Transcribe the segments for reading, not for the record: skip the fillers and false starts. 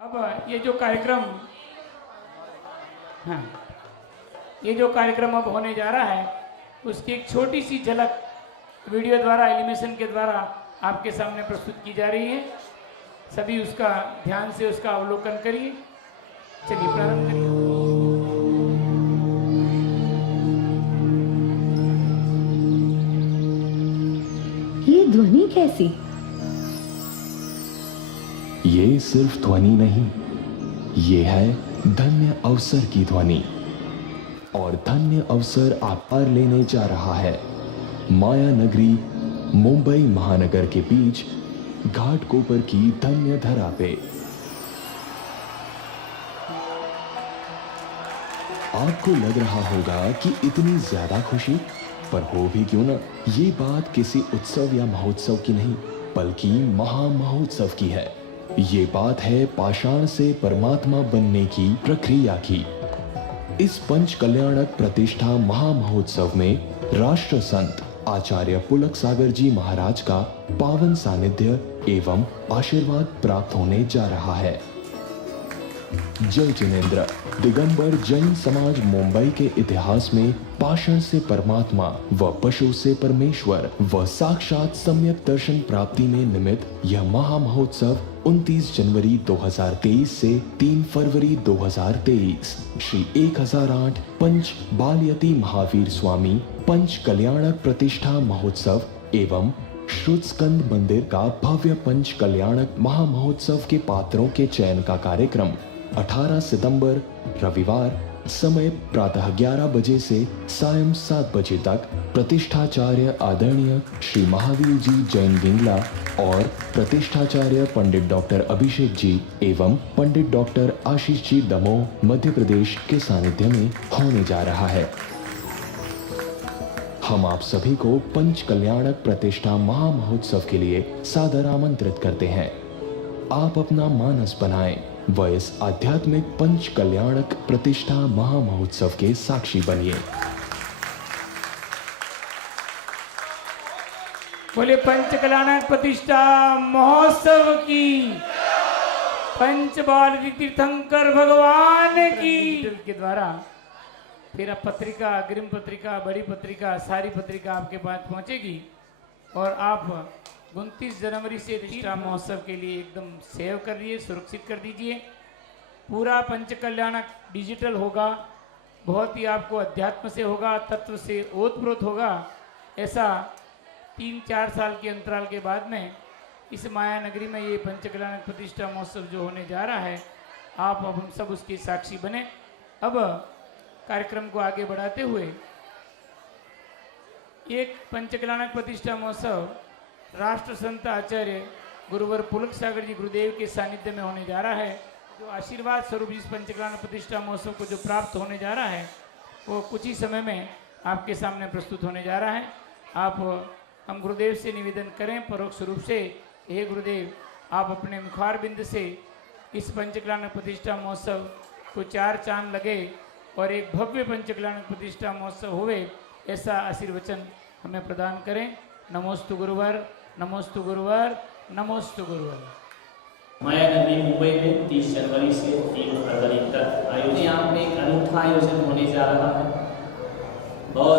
अब ये जो कार्यक्रम ये जो कार्यक्रम अब होने जा रहा है उसकी एक छोटी सी झलक वीडियो द्वारा एनिमेशन के द्वारा आपके सामने प्रस्तुत की जा रही है। सभी उसका ध्यान से उसका अवलोकन करिए। चलिए प्रारंभ करिए। ये ध्वनि कैसी? ये सिर्फ ध्वनि नहीं, ये है धन्य अवसर की ध्वनि। और धन्य अवसर आप पर लेने जा रहा है माया नगरी मुंबई महानगर के बीच घाटकोपर की धन्य धरा पे। आपको लग रहा होगा कि इतनी ज्यादा खुशी, पर हो भी क्यों ना, ये बात किसी उत्सव या महोत्सव की नहीं बल्कि महामहोत्सव की है। ये बात है पाषाण से परमात्मा बनने की प्रक्रिया की। इस पंच कल्याणक प्रतिष्ठा महामहोत्सव में राष्ट्र संत आचार्य पुलक सागर जी महाराज का पावन सानिध्य एवं आशीर्वाद प्राप्त होने जा रहा है। जय जिनेन्द्र दिगंबर जैन समाज मुंबई के इतिहास में पाषाण से परमात्मा व पशु से परमेश्वर व साक्षात सम्यक दर्शन प्राप्ति में निमित्त यह महामहोत्सव 29 जनवरी 2023 से 3 फरवरी 2023 श्री 1008 पंच बालयती महावीर स्वामी पंच कल्याणक प्रतिष्ठा महोत्सव एवं श्रुतस्कंद मंदिर का भव्य पंच कल्याणक महामहोत्सव के पात्रों के चयन का कार्यक्रम 18 सितंबर रविवार समय प्रातः 11 बजे से सायं 7 बजे तक प्रतिष्ठाचार्य आदरणीय श्री महावीर जी जैन गिंगला और प्रतिष्ठाचार्य पंडित डॉक्टर अभिषेक जी एवं पंडित डॉक्टर आशीष जी दमोह मध्य प्रदेश के सानिध्य में होने जा रहा है। हम आप सभी को पंच कल्याणक प्रतिष्ठा महामहोत्सव के लिए सादर आमंत्रित करते हैं। आप अपना मानस बनाएं व इस आध्यात्मिक पंच कल्याणक प्रतिष्ठा महामहोत्सव के साक्षी बनिए। बोले पंच कल्याणक प्रतिष्ठा महोत्सव की, पंच बाल तीर्थंकर भगवान की के द्वारा फिर अब पत्रिका, अग्रिम पत्रिका, बड़ी पत्रिका, सारी पत्रिका आपके पास पहुंचेगी और आप 29 जनवरी से प्रतिष्ठा महोत्सव के लिए एकदम सेव कर लिए, सुरक्षित कर दीजिए। पूरा पंच कल्याणक डिजिटल होगा, बहुत ही आपको अध्यात्म से होगा, तत्व से ओतप्रोत होगा। ऐसा 3-4 साल के अंतराल के बाद में इस माया नगरी में ये पंच कल्याणक प्रतिष्ठा महोत्सव जो होने जा रहा है, आप अब हम सब उसके साक्षी बने। अब कार्यक्रम को आगे बढ़ाते हुए एक पंच कल्याणक प्रतिष्ठा महोत्सव राष्ट्र संत आचार्य गुरुवर पुलक सागर जी गुरुदेव के सानिध्य में होने जा रहा है। जो आशीर्वाद स्वरूप इस पंच कल्याणक प्रतिष्ठा महोत्सव को जो प्राप्त होने जा रहा है वो कुछ ही समय में आपके सामने प्रस्तुत होने जा रहा है। आप हम गुरुदेव से निवेदन करें परोक्ष रूप से, हे गुरुदेव आप अपने मुखार बिंद से इस पंच कल्याणक प्रतिष्ठा महोत्सव को 4 चांद लगे और एक भव्य पंच कल्याणक प्रतिष्ठा महोत्सव होवे, ऐसा आशीर्वचन हमें प्रदान करें। नमोस्तु गुरुवर, नमोस्तु गुरुवर, नमोस्तु गुरुवर। माया नगरी मुंबई में 30 जनवरी से 3 फरवरी तक आयोजन यहाँ में एक अनूठा आयोजन होने जा रहा है और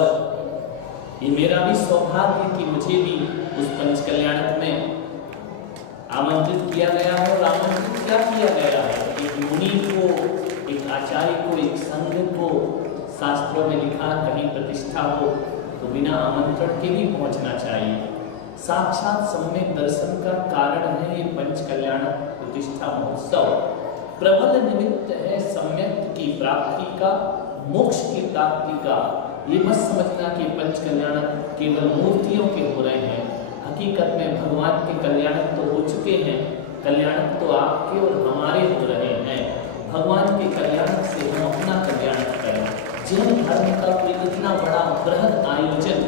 ये मेरा भी सौभाग्य है कि मुझे भी उस पंच कल्याणक में आमंत्रित किया गया है। और आमंत्रित क्या किया गया है? एक मुनि को, एक आचार्य को, एक संघ को, शास्त्रों में लिखा कहीं प्रतिष्ठा हो तो बिना आमंत्रण के भी पहुंचना चाहिए। साक्षात सम्यक दर्शन का कारण है ये पंच कल्याणक प्रतिष्ठा महोत्सव। प्रबल निमित्त है सम्यक की प्राप्ति का, मोक्ष की प्राप्ति का। ये मत समझना कि पंच कल्याणक केवल मूर्तियों के हो रहे हैं। हकीकत में भगवान के कल्याणक तो हो चुके हैं, कल्याणक तो आपके और हमारे हो रहे हैं। भगवान के कल्याणक से हम अपना कल्याण करें। जैन धर्म का कोई इतना बड़ा बृहद आयोजन,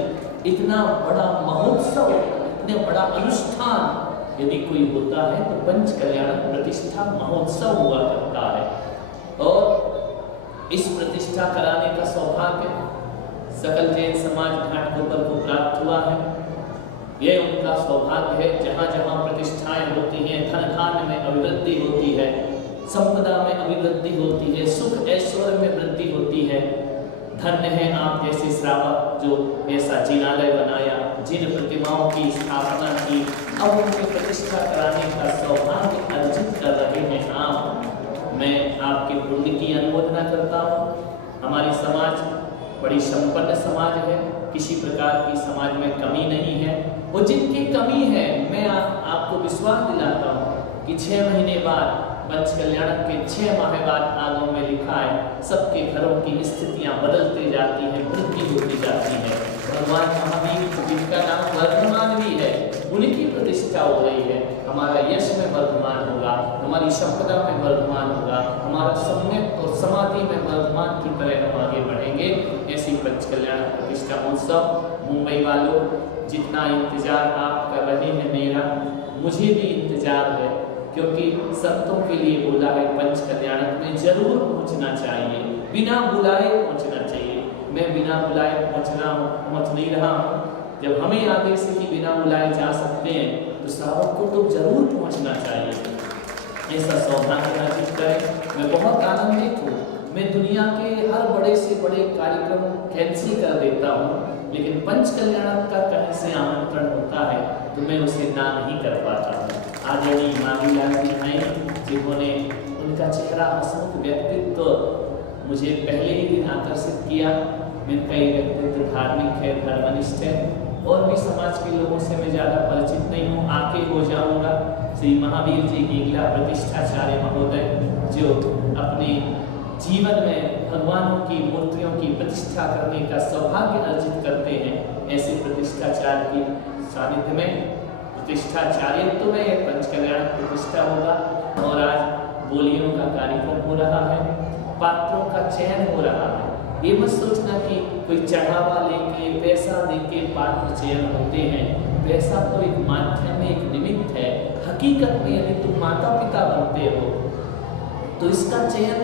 इतना बड़ा महोत्सव, इतने बड़ा अनुष्ठान यदि कोई होता है तो पंच कल्याणक प्रतिष्ठा महोत्सव हुआ करता है। और इस प्रतिष्ठा कराने का सौभाग्य सकल जैन समाज घाटकोपर को प्राप्त हुआ है। यह उनका सौभाग्य है। जहाँ जहाँ प्रतिष्ठाएं होती हैं, धन धान्य में अभिवृद्धि होती है, संपदा में अभिवृद्धि होती है, सुख ऐश्वर्य में वृद्धि होती है। धन्य है आप जैसे श्रावक जो ऐसा जिनालय बनाया, जिन प्रतिमाओं की स्थापना की, अब उनकी प्रतिष्ठा कराने का सौभाग्य अर्जित कर रहे हैं आप। मैं आपके पुण्य की अनुमोदना करता हूँ। हमारी समाज बड़ी संपन्न समाज है, किसी प्रकार की समाज में कमी नहीं है। और जिनकी कमी है, मैं आपको विश्वास दिलाता हूँ कि 6 महीने बाद पंच कल्याणक के 6 माह बाद आगम में लिखा है, सबके घरों की स्थितियां बदलते जाती हैं, वृद्धि होती जाती है। भगवान महावीर जिनका नाम वर्धमान भी है, उनकी प्रतिष्ठा हो रही है। हमारा यश में वर्धमान होगा, हमारी संपदा में वर्धमान होगा, हमारा सम्यक और समाधि में वर्धमान की तरह हम आगे बढ़ेंगे। ऐसी पंच कल्याणक प्रतिष्ठा महोत्सव मुंबई वालों, जितना इंतजार आप कर रहे हैं मेरा, मुझे भी इंतजार है, क्योंकि संतों के लिए बोला है पंच कल्याणक में जरूर पहुंचना चाहिए, बिना बुलाए पहुंचना चाहिए। मैं बिना बुलाए पहुंच नहीं रहा हूँ। जब हमें आदेश से कि बिना बुलाए जा सकते हैं, तो श्रावक को तो जरूर पहुंचना चाहिए। ऐसा सौभाग्य अर्जित करें। मैं बहुत आनंदित हूँ। मैं दुनिया के हर बड़े से बड़े कार्यक्रम कैंसिल कर देता हूँ, लेकिन पंच कल्याणक का कहीं से आमंत्रण होता है तो मैं उसे ना नहीं कर पाता हूँ। आदरणीय मांगीलाल जी आए, जिन्होंने उनका चेहरा हंसमुख व्यक्तित्व मुझे पहले ही दिन आकर्षित किया। इनका ये व्यक्तित्व धार्मिक है, धर्मनिष्ठ है, और भी समाज के लोगों से मैं ज़्यादा परिचित नहीं हूँ, आके हो जाऊँगा। श्री महावीर जी गीगला प्रतिष्ठाचार्य महोदय, जो अपने जीवन में भगवानों की मूर्तियों की प्रतिष्ठा करने का सौभाग्य अर्जित करते हैं, ऐसे प्रतिष्ठाचार्य की सानिध्य में प्रतिष्ठाचार्यत्व में यह पंच कल्याणक प्रतिष्ठा होगा। और आज बोलियों का कार्यक्रम हो रहा है, पात्रों का चयन हो रहा है। ये मत सोचना कि कोई चढ़ावा लेके पैसा देके पात्र चयन होते हैं। पैसा तो एक माध्यम है, एक निमित्त है। हकीकत में यदि तुम माता पिता बनते हो तो इसका चयन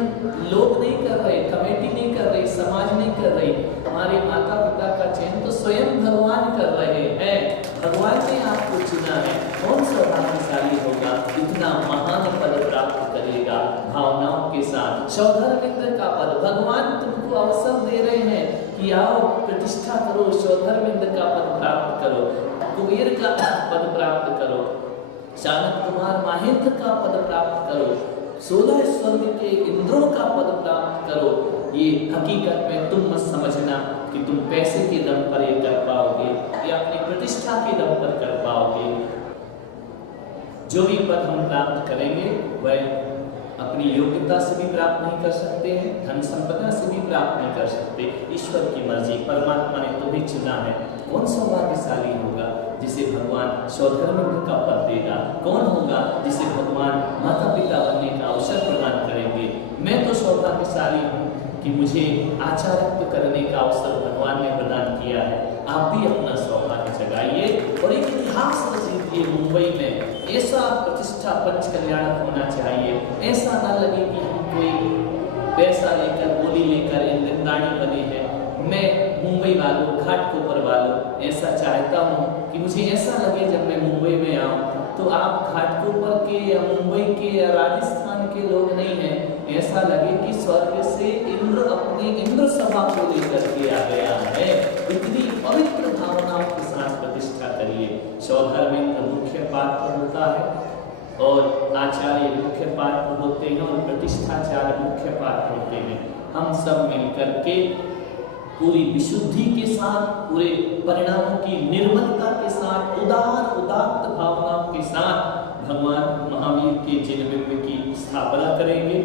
लोग नहीं कर रहे, कमेटी नहीं कर रही, समाज नहीं कर रही। हमारे माता पिता का चयन तो स्वयं भगवान कर रहे हैं। भगवान ने आपको चुना है। कौन सा भाग्यशाली होगा इतना महान पद प्राप्त करेगा भावनाओं के साथ। सौधर्मिंद्र का पद भगवान तुमको अवसर दे रहे हैं कि आओ प्रतिष्ठा करो, सौधर्मिंद्र का पद प्राप्त करो, कुबेर का पद प्राप्त करो, शानत कुमार माहेंद्र का पद प्राप्त करो, 16 स्वर्ग के इंद्रों का पद प्राप्त करो। ये हकीकत में तुम मत समझना कि तुम पैसे के दम पर ये कर पाओगे या अपनी प्रतिष्ठा के दम पर कर पाओगे। जो भी पद हम प्राप्त करेंगे वह अपनी योग्यता से भी प्राप्त नहीं कर सकते हैं, धन संपदा से भी प्राप्त नहीं कर सकते। ईश्वर की मर्जी, परमात्मा ने तुम्हें चुना है। कौन सौभाग्यशाली होगा जिसे भगवान सौधर्मिंद्र का पद देगा? कौन होगा जिसे भगवान माता पिता बनने का अवसर प्रदान करेंगे? मैं तो सौभाग्यशाली हूँ कि मुझे आचार्यत्व करने का अवसर भगवान ने प्रदान किया है। आप भी अपना सौभाग्य जगाइए और एक इतिहास रचिए मुंबई में। ऐसा प्रतिष्ठा पंच कल्याणक होना चाहिए। ऐसा ना लगे कि हम कोई पैसा लेकर, बोली लेकर इंद्राणी बने हैं। मैं मुंबई वालों, घाटकोपर वालों, ऐसा चाहता हूँ कि मुझे ऐसा लगे जब मैं मुंबई में आऊँ तो आप घाटकोपर के या मुंबई के या राजस्थान के लोग नहीं हैं। ऐसा लगे कि स्वर्ग से इंद्र अपनी इंद्र सभा को लेकर के आ गया है। इतनी पवित्र भावनाओं के साथ प्रतिष्ठा करिए। सौधर्मिंद्र मुख्य पात्र होता है और आचार्य मुख्य पात्र होते हैं और प्रतिष्ठाचार्य मुख्य पात्र होते हैं। हम सब मिलकर के पूरी विशुद्धि के साथ, पूरे परिणामों की निर्मलता के साथ, उदार उदात्त भावनाओं के साथ भगवान महावीर के जिनबिंब की स्थापना करेंगे,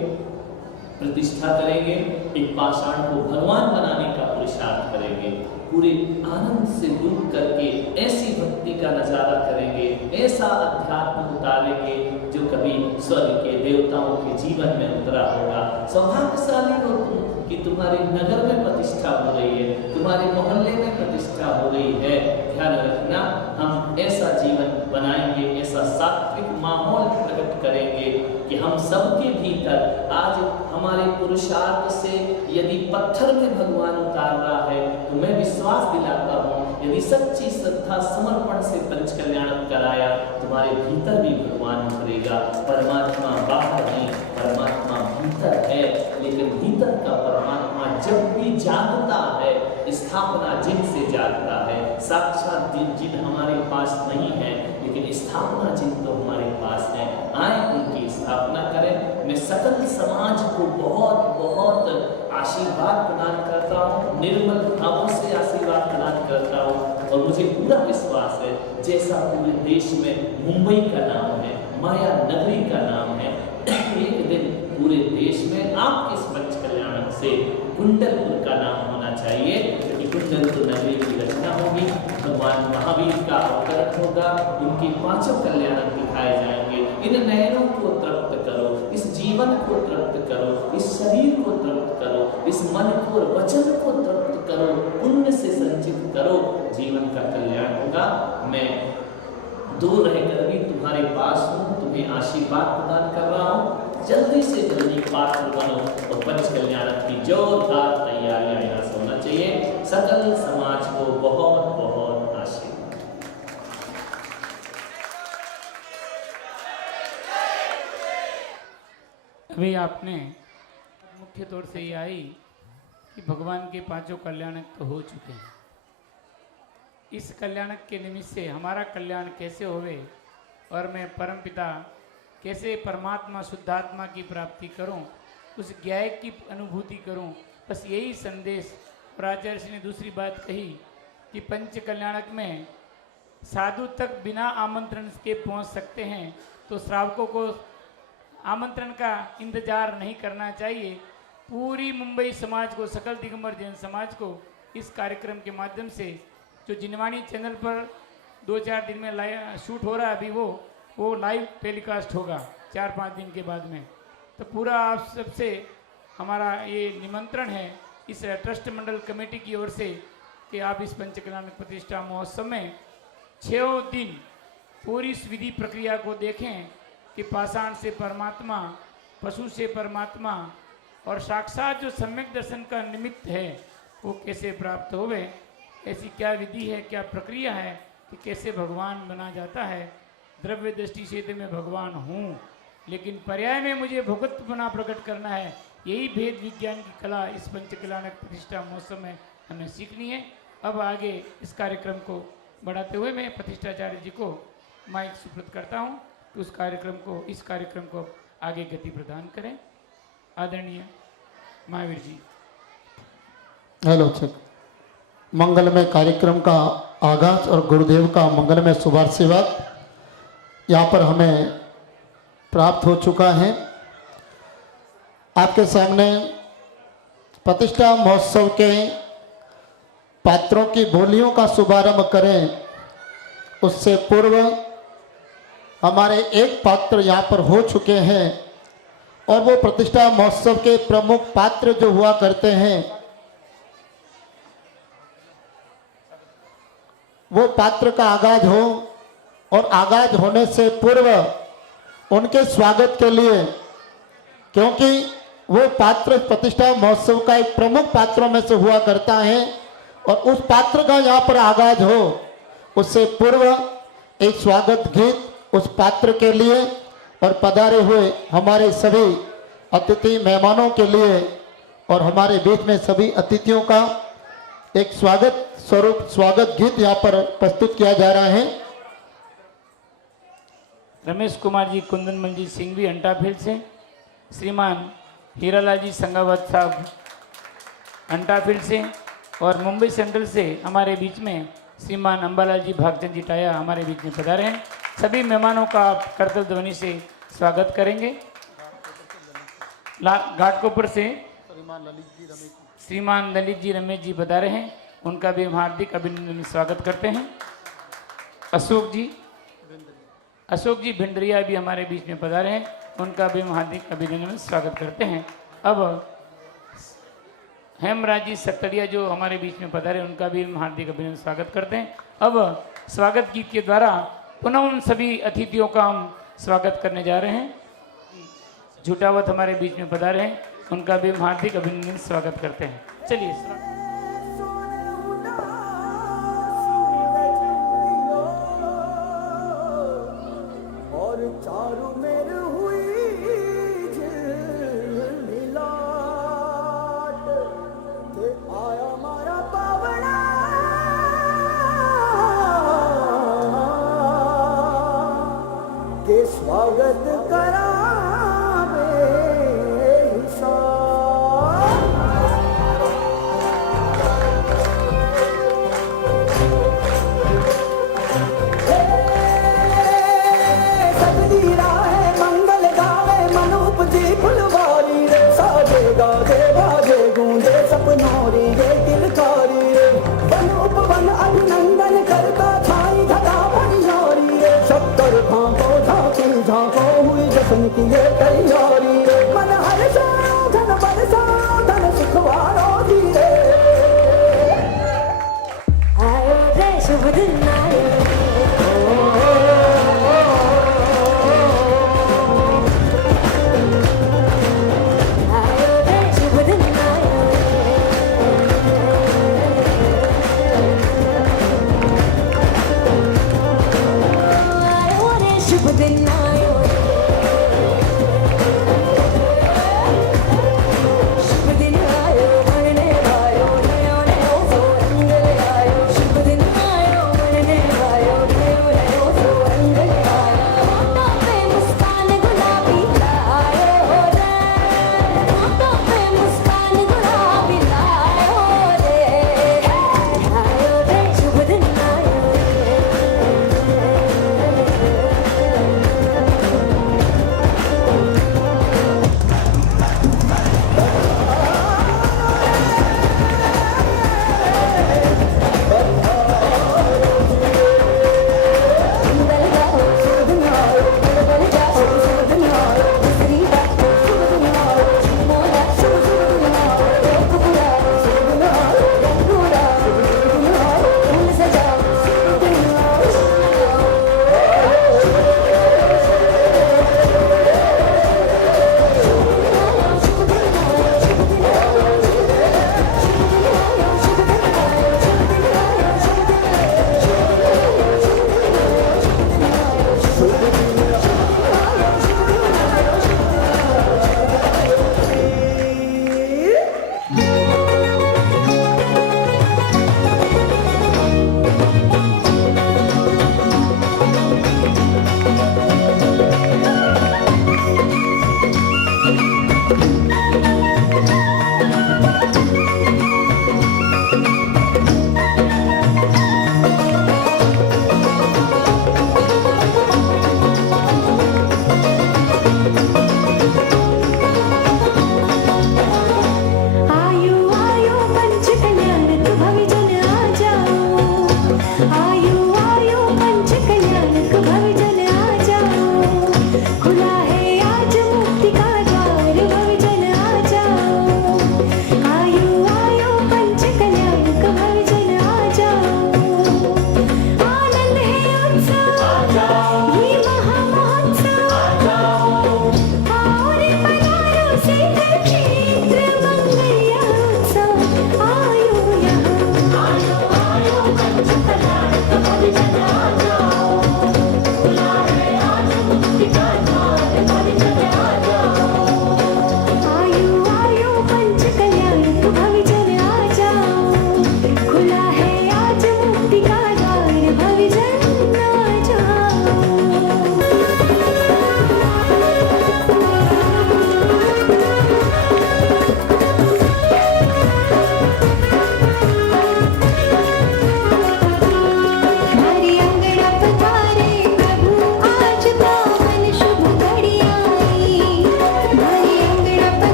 प्रतिष्ठा करेंगे। एक पाषाण को भगवान बनाने का पुरुषार्थ करेंगे। पूरे आनंद से डूब करके ऐसी भक्ति का नजारा करेंगे, ऐसा अध्यात्म उतारेंगे जो कभी स्वर्ग के देवताओं के जीवन में उतरा होगा। सौभाग्यशाली हो तुम कि तुम्हारे नगर में प्रतिष्ठा हो रही है, तुम्हारे मोहल्ले में प्रतिष्ठा हो रही है। ध्यान रखना, हम ऐसा जीवन बनाएंगे, ऐसा सात्विक माहौल प्रकट करेंगे कि हम सबके भीतर आज हमारे पुरुषार्थ से यदि पत्थर में भगवान उतार रहा है तो मैं विश्वास दिलाता हूँ यदि सच्ची श्रद्धा समर्पण से पंच कल्याणक कराया तुम्हारे भीतर भी भगवान उतरेगा। परमात्मा बाहर नहीं, परमात्मा भीतर का परमात्मा जब भी जागता है, स्थापना जिनसे जागता है, साक्षात जिन हमारे पास नहीं है लेकिन स्थापना जिन तो हमारे पास है, आए उनकी स्थापना करें। मैं सकल समाज को बहुत बहुत आशीर्वाद प्रदान करता हूँ, निर्मल भावों से आशीर्वाद प्रदान करता हूँ। और मुझे पूरा विश्वास है जैसा पूरे देश में मुंबई का नाम है, माया नगरी का नाम है, एक दिन पूरे देश में आपके इस पंच कल्याणक से कुंडलपुर का नाम होना चाहिए, क्योंकि कुंडलपुर नगरी की रचना होगी, भगवान महावीर का अवतरण होगा, उनके पांचों कल्याणक दिखाए जाएंगे। इन नयनों को तृप्त करो, इस जीवन को तृप्त करो, इस शरीर को तृप्त करो, इस मन को और वचन को तृप्त करो, पुण्य से संचित करो, जीवन का कल्याण होगा। मैं दूर रहकर भी तुम्हारे पास हूँ, तुम्हें आशीर्वाद प्रदान कर रहा हूँ। जल्दी से जल्दी पात्र बनो और पंच कल्याणक की जोरदार तैयारियां यहाँ से होना चाहिए। सकल समाज को बहुत बहुत आशीर्वाद। अभी आपने मुख्य तौर से ये आई कि भगवान के पांचों कल्याणक तो हो चुके हैं। इस कल्याणक के निमित्त से हमारा कल्याण कैसे होवे और मैं परमपिता कैसे परमात्मा शुद्धात्मा की प्राप्ति करूं, उस ज्ञाय की अनुभूति करूं, बस यही संदेश। और आचार्य जी ने दूसरी बात कही कि पंच कल्याणक में साधु तक बिना आमंत्रण के पहुंच सकते हैं, तो श्रावकों को आमंत्रण का इंतजार नहीं करना चाहिए। पूरी मुंबई समाज को, सकल दिगंबर जैन समाज को इस कार्यक्रम के माध्यम से, जो जिनवाणी चैनल पर 2-4 दिन में लाइव शूट हो रहा है, अभी वो लाइव टेलीकास्ट होगा 4-5 दिन के बाद में। तो पूरा आप सबसे हमारा ये निमंत्रण है इस ट्रस्ट मंडल कमेटी की ओर से कि आप इस पंच कल्याणक प्रतिष्ठा महोत्सव में 6 दिन पूरी इस विधि प्रक्रिया को देखें कि पाषाण से परमात्मा, पशु से परमात्मा और साक्षात जो सम्यक दर्शन का निमित्त है वो कैसे प्राप्त होवे। ऐसी क्या विधि है, क्या प्रक्रिया है कि कैसे भगवान बना जाता है। द्रव्य दृष्टि से तो मैं भगवान हूँ, लेकिन पर्याय में मुझे भगवत्व बना प्रकट करना है। यही भेद विज्ञान की कला इस पंच कल्याणक प्रतिष्ठा महोत्सव में हमें सीखनी है। अब आगे इस कार्यक्रम को बढ़ाते हुए मैं प्रतिष्ठाचार्य जी को माइक सुपुर्द करता हूँ कि इस कार्यक्रम को आगे गति प्रदान करें। आदरणीय महावीर जी। हेलो चक मंगलमय कार्यक्रम का आगाज और गुरुदेव का मंगलमय शुभाशीर्वाद यहाँ पर हमें प्राप्त हो चुका है। आपके सामने प्रतिष्ठा महोत्सव के पात्रों की बोलियों का शुभारंभ करें उससे पूर्व हमारे एक पात्र यहाँ पर हो चुके हैं और वो प्रतिष्ठा महोत्सव के प्रमुख पात्र जो हुआ करते हैं वो पात्र का आगाज हो और आगाज होने से पूर्व उनके स्वागत के लिए, क्योंकि वो पात्र प्रतिष्ठा महोत्सव का एक प्रमुख पात्रों में से हुआ करता है और उस पात्र का यहाँ पर आगाज हो उससे पूर्व एक स्वागत गीत उस पात्र के लिए और पधारे हुए हमारे सभी अतिथि मेहमानों के लिए और हमारे बीच में सभी अतिथियों का एक स्वागत स्वरूप स्वागत गीत यहाँ पर प्रस्तुत किया जा रहा है। रमेश कुमार जी कुंदन मंजी सिंघवी अंटाफील्ड से, श्रीमान हीरालाल जी संगावत साहब अंटाफील्ड से और मुंबई सेंट्रल से हमारे बीच में श्रीमान अंबालाल जी भागचंद जी टाया हमारे बीच में पधारे हैं। सभी मेहमानों का आप करतल ध्वनि से स्वागत करेंगे। घाटकोपर से श्रीमान ललित जी रमेश जी पधारे हैं, उनका भी हम हार्दिक अभिनंदन स्वागत करते हैं। अशोक जी भिंडरिया भी हमारे बीच में पधारे हैं, उनका भी हम हार्दिक अभिनंदन स्वागत करते हैं। अब हेमराज जी सक्तरिया जो हमारे बीच में पधारे, उनका भी हम हार्दिक अभिनंदन स्वागत करते हैं। अब स्वागत गीत के द्वारा पुनः उन सभी अतिथियों का हम स्वागत करने जा रहे हैं। झूठावत हमारे बीच में पधारे हैं, उनका भी हम हार्दिक अभिनंदन स्वागत करते हैं। चलिए चारों मेर हुई झिलमिला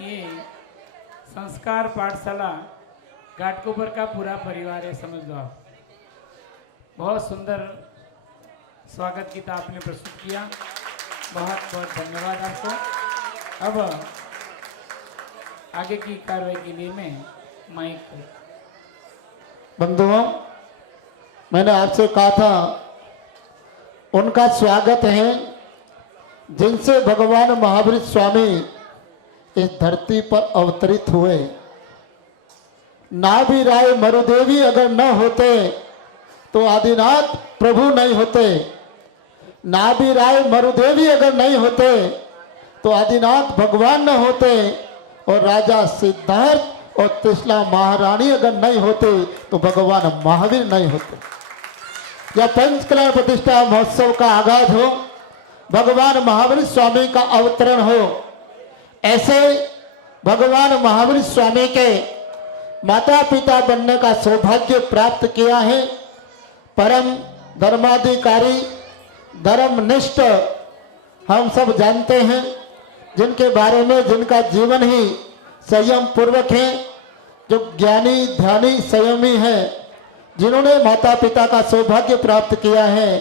ये संस्कार पाठशाला घाटकोपर का पूरा परिवार है, समझ लो आप। बहुत सुंदर स्वागत गीत आपने प्रस्तुत किया, बहुत बहुत धन्यवाद आपको। अब आगे की कार्रवाई के लिए मैं माइक बंधुओं, मैंने आपसे कहा था उनका स्वागत है जिनसे भगवान महावीर स्वामी इस धरती पर अवतरित हुए। नाभि राय मरुदेवी अगर न होते तो आदिनाथ प्रभु नहीं होते। नाभि राय मरुदेवी अगर नहीं होते तो आदिनाथ भगवान न होते, और राजा सिद्धार्थ और त्रिशला महारानी अगर नहीं होते तो भगवान महावीर नहीं होते। या पंच कल्याण प्रतिष्ठा महोत्सव का आगाज हो, भगवान महावीर स्वामी का अवतरण हो, ऐसे भगवान महावीर स्वामी के माता पिता बनने का सौभाग्य प्राप्त किया है। परम धर्माधिकारी धर्मनिष्ठ हम सब जानते हैं, जिनके बारे में जिनका जीवन ही संयम पूर्वक है, जो ज्ञानी ध्यानी संयमी है, जिन्होंने माता पिता का सौभाग्य प्राप्त किया है।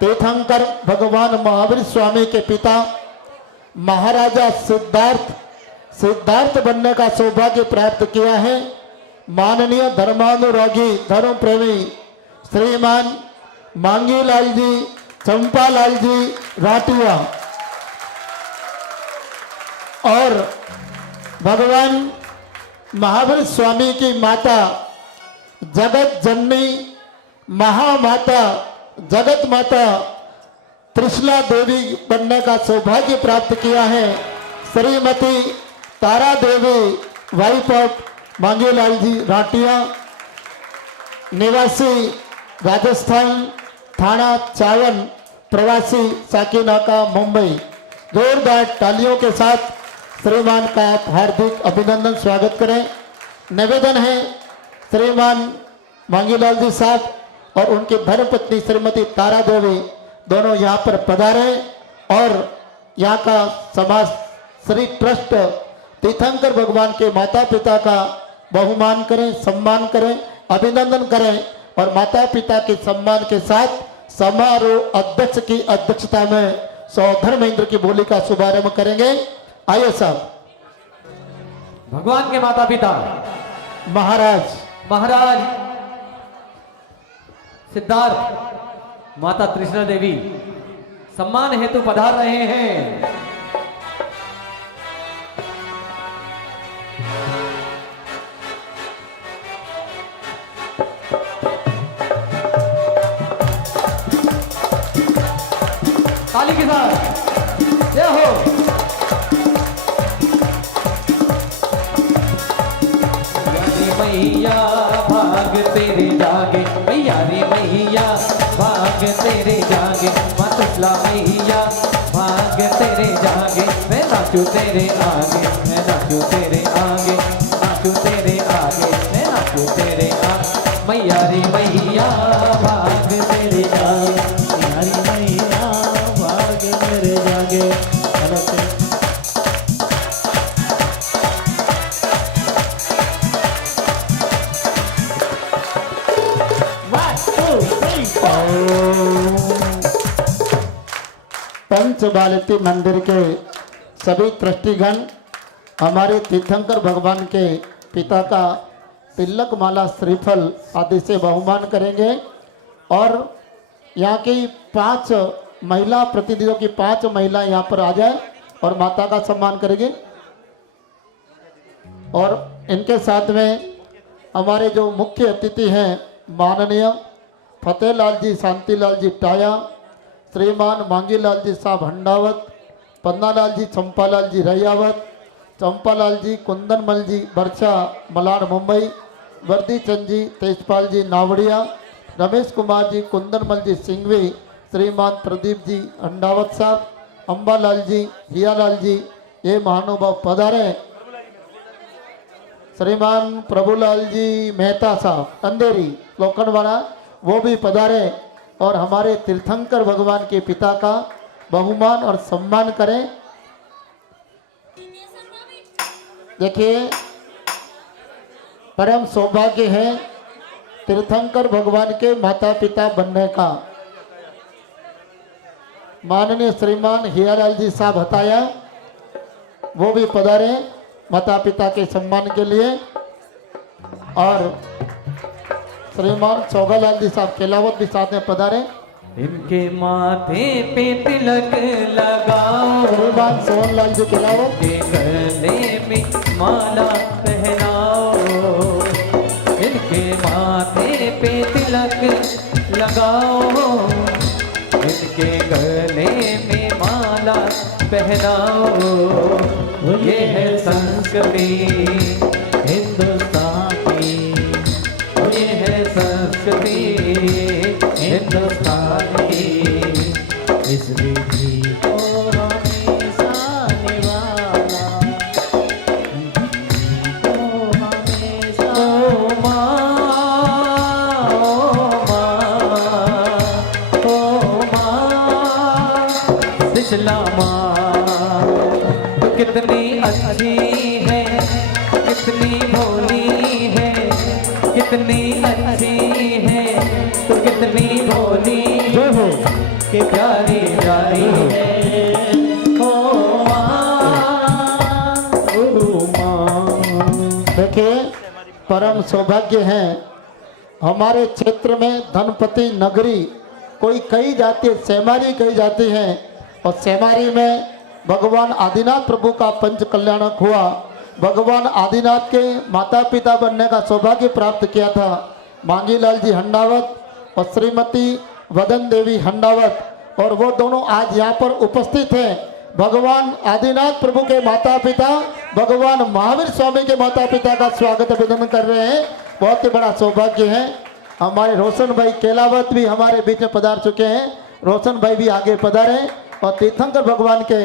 तीर्थंकर भगवान महावीर स्वामी के पिता महाराजा सिद्धार्थ बनने का सौभाग्य प्राप्त किया है। माननीय धर्मानुरागी धर्म प्रेमी श्रीमान मांगीलाल जी, चंपालाल जी राटिया, और भगवान महावीर स्वामी की माता जगत जननी महामाता जगत माता त्रिशला देवी बनने का सौभाग्य प्राप्त किया है। श्रीमती तारा देवी वाइफ ऑफ मांगीलाल जी राटिया, निवासी राजस्थान, थाना चावन, प्रवासी साकीनाका मुंबई। जोरदार तालियों के साथ श्रीमान का हार्दिक अभिनंदन स्वागत करें। निवेदन है श्रीमान मांगीलाल जी साहब और उनकी धर्मपत्नी श्रीमती तारा देवी दोनों यहाँ पर पधारे और यहाँ का समाज श्री ट्रस्ट तीर्थंकर भगवान के माता पिता का बहुमान करें, सम्मान करें, अभिनंदन करें, और माता पिता के सम्मान के साथ समारोह अध्यक्ष की अध्यक्षता में सौधर्मेंद्र की बोली का शुभारंभ करेंगे। आइए साहब। भगवान के माता पिता महाराज सिद्धार्थ, माता त्रिशला देवी सम्मान हेतु पधार रहे हैं। ताली के साथ जय हो। मैया भाग तेरे जागे, मैया रे मैया भाग तेरे जागे, माँ त्रिशला मैया भाग तेरे जागे। मैं नाचू तेरे आगे, मैं नाचू तेरे आगे, नाचू तेरे आगे, मैं नाचू तेरे आगे। मैया रे मैया भाग तेरे जागे, मैया रे मैया भाग तेरे जागे। पंचबालिती मंदिर के सभी ट्रस्टीगण हमारे तीर्थंकर भगवान के पिता का तिलक माला श्रीफल आदि से बहुमान करेंगे, और यहाँ की 5 महिला प्रतिनिधियों की 5 महिला यहाँ पर आ जाए और माता का सम्मान करेंगे। और इनके साथ में हमारे जो मुख्य अतिथि हैं माननीय फतेहलाल जी शांतिलाल जी टाया, श्रीमान मांगीलाल जी साहब हंडावत, पन्नालाल जी चंपालाल जी रैयावत, चंपालाल जी कुंदनमल जी बरछा मलाड मुंबई, वर्दी चंद जी तेजपाल जी नावड़िया, रमेश कुमार जी कुंदनमल जी सिंघवी, श्रीमान प्रदीप जी हंडावत साहब, अंबालाल जी हियालाल जी, ये महानुभाव पधारे। श्रीमान प्रभुलाल जी मेहता साहब अंधेरी लोखंडवाड़ा वो भी पधारे और हमारे तीर्थंकर भगवान के पिता का बहुमान और सम्मान करें। देखिए, परम सौभाग्य है तीर्थंकर भगवान के माता पिता बनने का। माननीय श्रीमान हीरालाल जी साहब हताया वो भी पधारे माता पिता के सम्मान के लिए, और श्रीमान सौगालाल जी साहब केलावत भी साथ में पधारे। इनके माथे पे तिलक लगाओ, श्रीमान सोहनलाल जी केलावत, के गले में माला पहनाओ, इनके माथे पे तिलक लगाओ, इनके गले में माला पहनाओ। ये है संस्कृति हिंदुस्तान की, ये है संस्कृति हिंदुस्तान की। इस विधि को हमेशा निभाना, को हमेशा। ओ माँ, ओ माँ, सिसला माँ तो कितनी अच्छी है, कितनी भोली है, कितनी अच्छी है तो कितनी भोली है, कि प्यारी प्यारी है। ओ माँ, ओ माँ। देखिए, परम सौभाग्य है हमारे क्षेत्र में धनपति नगरी कोई कही जाती है, सेमारी कही जाती है, और सेमारी में भगवान आदिनाथ प्रभु का पंच कल्याणक हुआ। भगवान आदिनाथ के माता पिता बनने का सौभाग्य प्राप्त किया था मांगीलाल जी हंडावत और श्रीमती वदन देवी हंडावत, और वो दोनों आज यहाँ पर उपस्थित हैं। भगवान आदिनाथ प्रभु के माता पिता भगवान महावीर स्वामी के माता पिता का स्वागत अभिनंदन कर रहे हैं। बहुत ही बड़ा सौभाग्य है। हमारे रोशन भाई केलावत भी हमारे बीच में पधार चुके हैं। रोशन भाई भी आगे पधारे, और तीर्थंकर भगवान के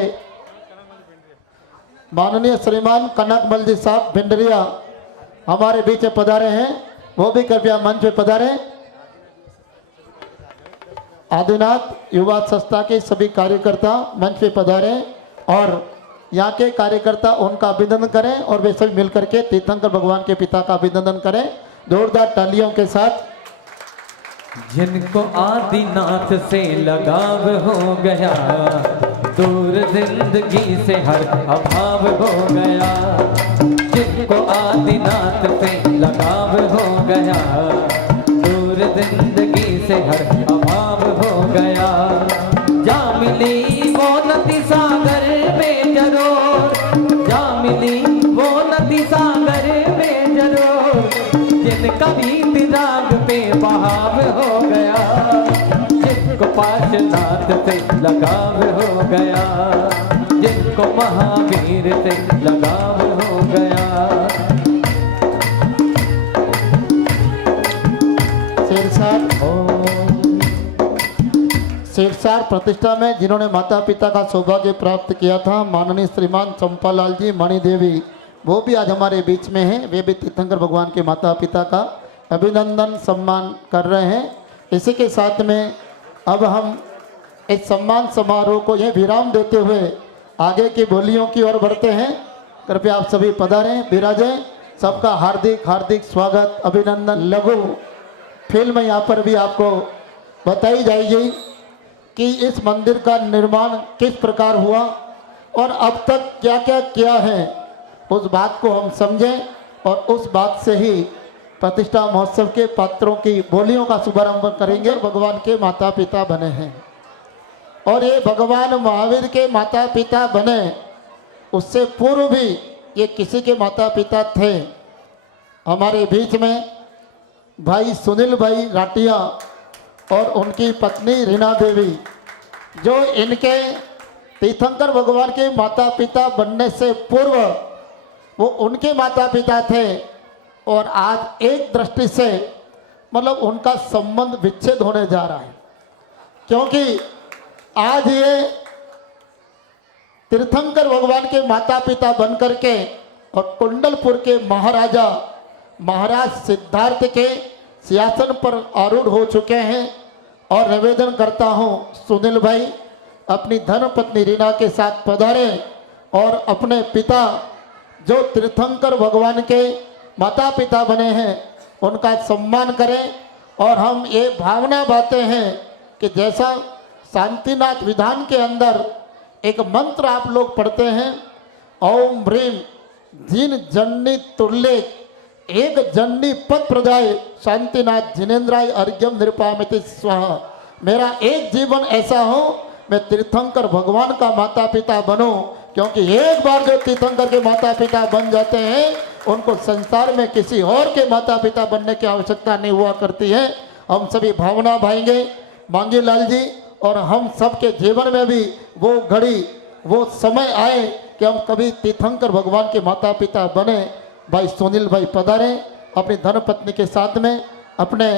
माननीय श्रीमान कनकमल जी साहब भिंडरिया हमारे बीच में पधारे हैं, वो भी कृपया मंच पे पधारे। आदिनाथ युवा संस्था के सभी कार्यकर्ता मंच पे पधारे, और यहाँ के कार्यकर्ता उनका अभिनंदन करें, और वे सभी मिलकर के तीर्थंकर भगवान के पिता का अभिनंदन करें जोरदार तालियों के साथ। जिनको आदिनाथ से लगाव हो गया, दूर जिंदगी से हर अभाव हो गया। जिनको आदिनाथ से लगाव हो गया, दूर जिंदगी से हर अभाव हो गया। जा मिली वो नदी सागर में जरूर, जा मिली वो नदी सागर में जरूर, जिनका भी राग पे बहाव हो गया। जिनको पाशनाथ से लगाव हो गया, जिनको महावीर से लगाव हो गया। सिरसार प्रतिष्ठा में जिन्होंने माता पिता का सौभाग्य प्राप्त किया था माननीय श्रीमान चंपालाल जी मणि देवी, वो भी आज हमारे बीच में हैं। वे भी तीर्थंकर भगवान के माता पिता का अभिनंदन सम्मान कर रहे हैं। इसी के साथ में अब हम इस सम्मान समारोह को यह विराम देते हुए आगे की बोलियों की ओर बढ़ते हैं। कृपया आप सभी पधारें, विराजें। सबका हार्दिक हार्दिक स्वागत अभिनंदन। लघु फिल्म यहाँ पर भी आपको बताई जाएगी कि इस मंदिर का निर्माण किस प्रकार हुआ और अब तक क्या क्या किया है, उस बात को हम समझें और उस बात से ही प्रतिष्ठा महोत्सव के पात्रों की बोलियों का शुभारंभ करेंगे। भगवान के माता पिता बने हैं, और ये भगवान महावीर के माता पिता बने, उससे पूर्व भी ये किसी के माता पिता थे। हमारे बीच में भाई सुनील भाई राटिया और उनकी पत्नी रीना देवी, जो इनके तीर्थंकर भगवान के माता पिता बनने से पूर्व वो उनके माता पिता थे, और आज एक दृष्टि से मतलब उनका संबंध विच्छेद होने जा रहा है, क्योंकि आज ये तीर्थंकर भगवान के माता पिता बनकर के और कुंडलपुर के महाराजा महाराज सिद्धार्थ के सिंहासन पर आरूढ़ हो चुके हैं। और निवेदन करता हूं सुनील भाई अपनी धर्मपत्नी रीना के साथ पधारे और अपने पिता जो तीर्थंकर भगवान के माता पिता बने हैं उनका सम्मान करें। और हम ये भावना बातें हैं कि जैसा शांतिनाथ विधान के अंदर एक मंत्र आप लोग पढ़ते हैं, ओम ह्रीम जिन जन्नी तुल्य एक जन्नी पद प्रदाय शांतिनाथ जिनेन्द्राय अर्घ्यम निरुपामिति स्वाहा। मेरा एक जीवन ऐसा हो मैं तीर्थंकर भगवान का माता पिता बनूं, क्योंकि एक बार जो तीर्थंकर के माता पिता बन जाते हैं उनको संसार में किसी और के माता पिता बनने की आवश्यकता नहीं हुआ करती है। हम सभी भावना भाएंगे मांगी लाल जी, और हम सबके जीवन में भी वो घड़ी वो समय आए कि हम कभी तीर्थंकर भगवान के माता पिता बने। भाई सुनील भाई पधारे अपनी धर्म पत्नी के साथ में अपने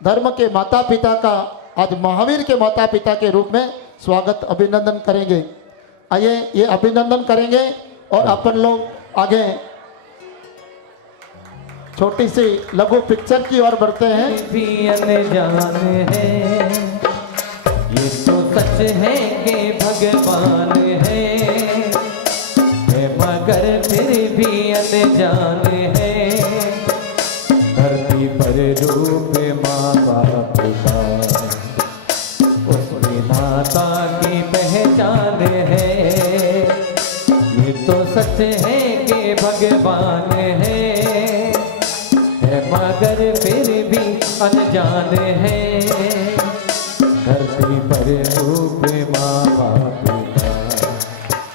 धर्म के माता पिता का आज महावीर के माता पिता के रूप में स्वागत अभिनंदन करेंगे। आइए ये अभिनंदन करेंगे और अपन लोग आगे छोटी सी लघु पिक्चर की ओर बढ़ते हैं। भी अनजान है ये तो सच है कि भगवान है मगर फिर भी अनजान है। धरती पर रूप माँ बाप का उसमें माता की पहचान है। ये तो सच है कि भगवान है मगर फिर भी अनजान है। धरती पर रूप माँ बाप का।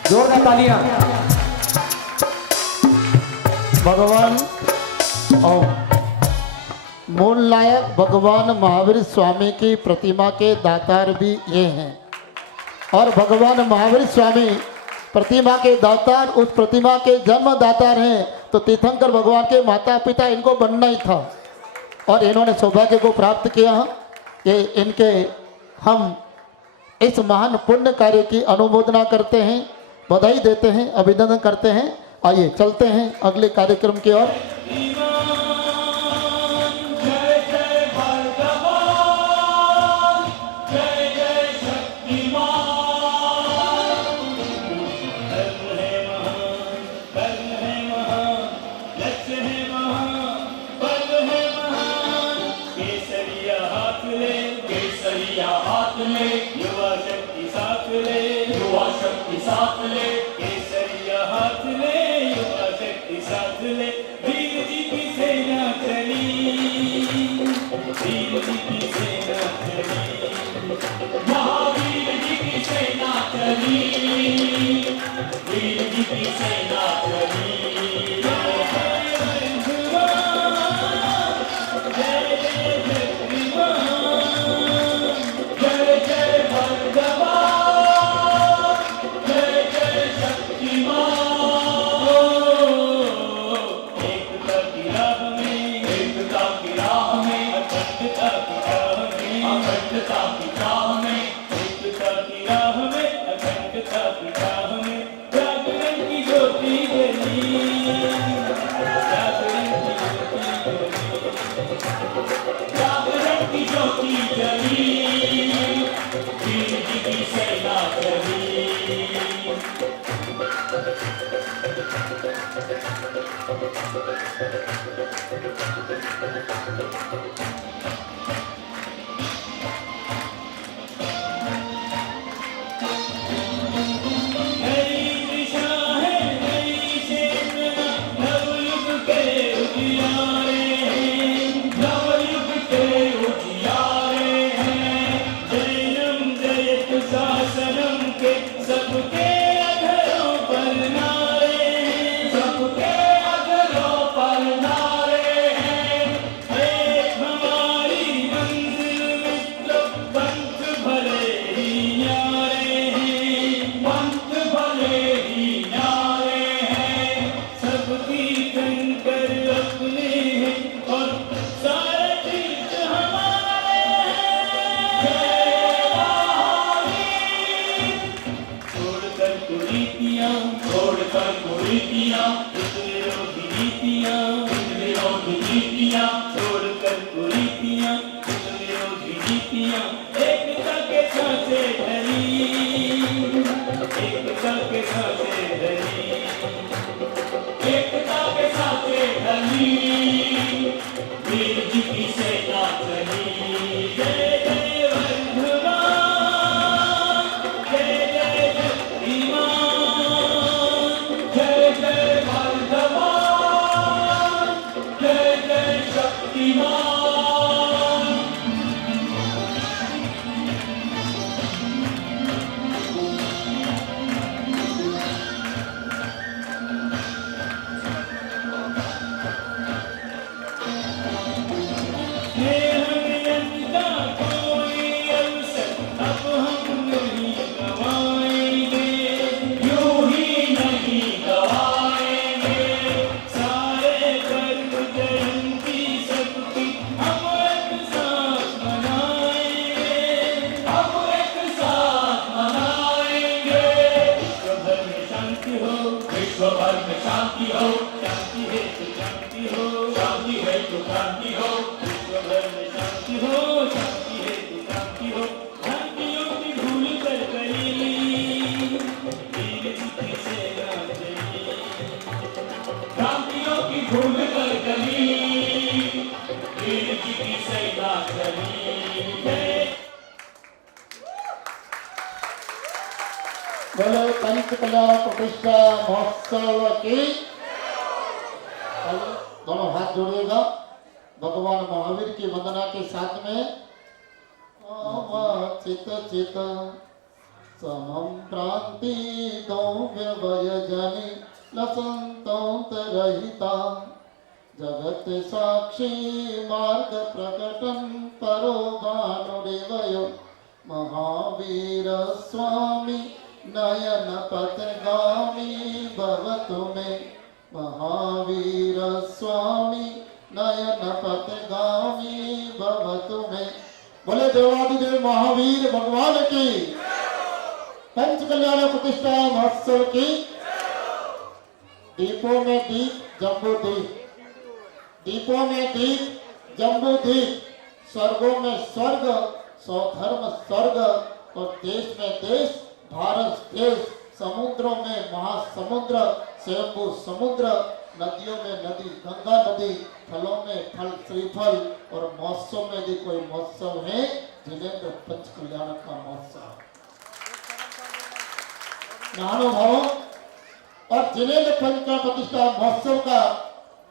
जोरदार तालियां। भगवान और मूल नायक भगवान महावीर स्वामी की प्रतिमा के दातार भी ये हैं। और भगवान महावीर स्वामी प्रतिमा के दातार उस प्रतिमा के जन्मदातार हैं, तो तीर्थंकर भगवान के माता पिता इनको बनना ही था और इन्होंने सौभाग्य को प्राप्त किया कि इनके हम इस महान पुण्य कार्य की अनुमोदना करते हैं, बधाई देते हैं, अभिनंदन करते हैं। आइए चलते हैं अगले कार्यक्रम की ओर। एकता के साथ बोले पंच कल्याण प्रतिष्ठा महोत्सव की। चलो, दोनों हाथ जोड़िएगा भगवान महावीर की वंदना के साथ में। चित चित समम क्रांति व्यवय जनि लसंतोंतरहिता जगत साक्षी मार्ग प्रकटन परो भानुरेवयो महावीर स्वामी नयन पथगामी भवतु मे महावीर स्वामी नयन पथगामी भवतु मे। बोले देवादिदेव महावीर भगवान की। पंच कल्याण प्रतिष्ठा महोत्सव की। दीपों में दीप जम्बू दीप, दीपों में दीप जम्बू दीप, स्वर्गों में स्वर्ग स्वधर्म स्वर्ग और देश में देश भारत देश, समुद्रों में महासमुद्र स्वयंभू समुद्र, नदियों में नदी गंगा नदी, फलों में फल श्रीफल और महोत्सव में भी कोई महोत्सव है जिनेंद्र पंच कल्याण का महोत्सव। महानुभावों और जिनेंद्र पंच का प्रतिष्ठा महोत्सव का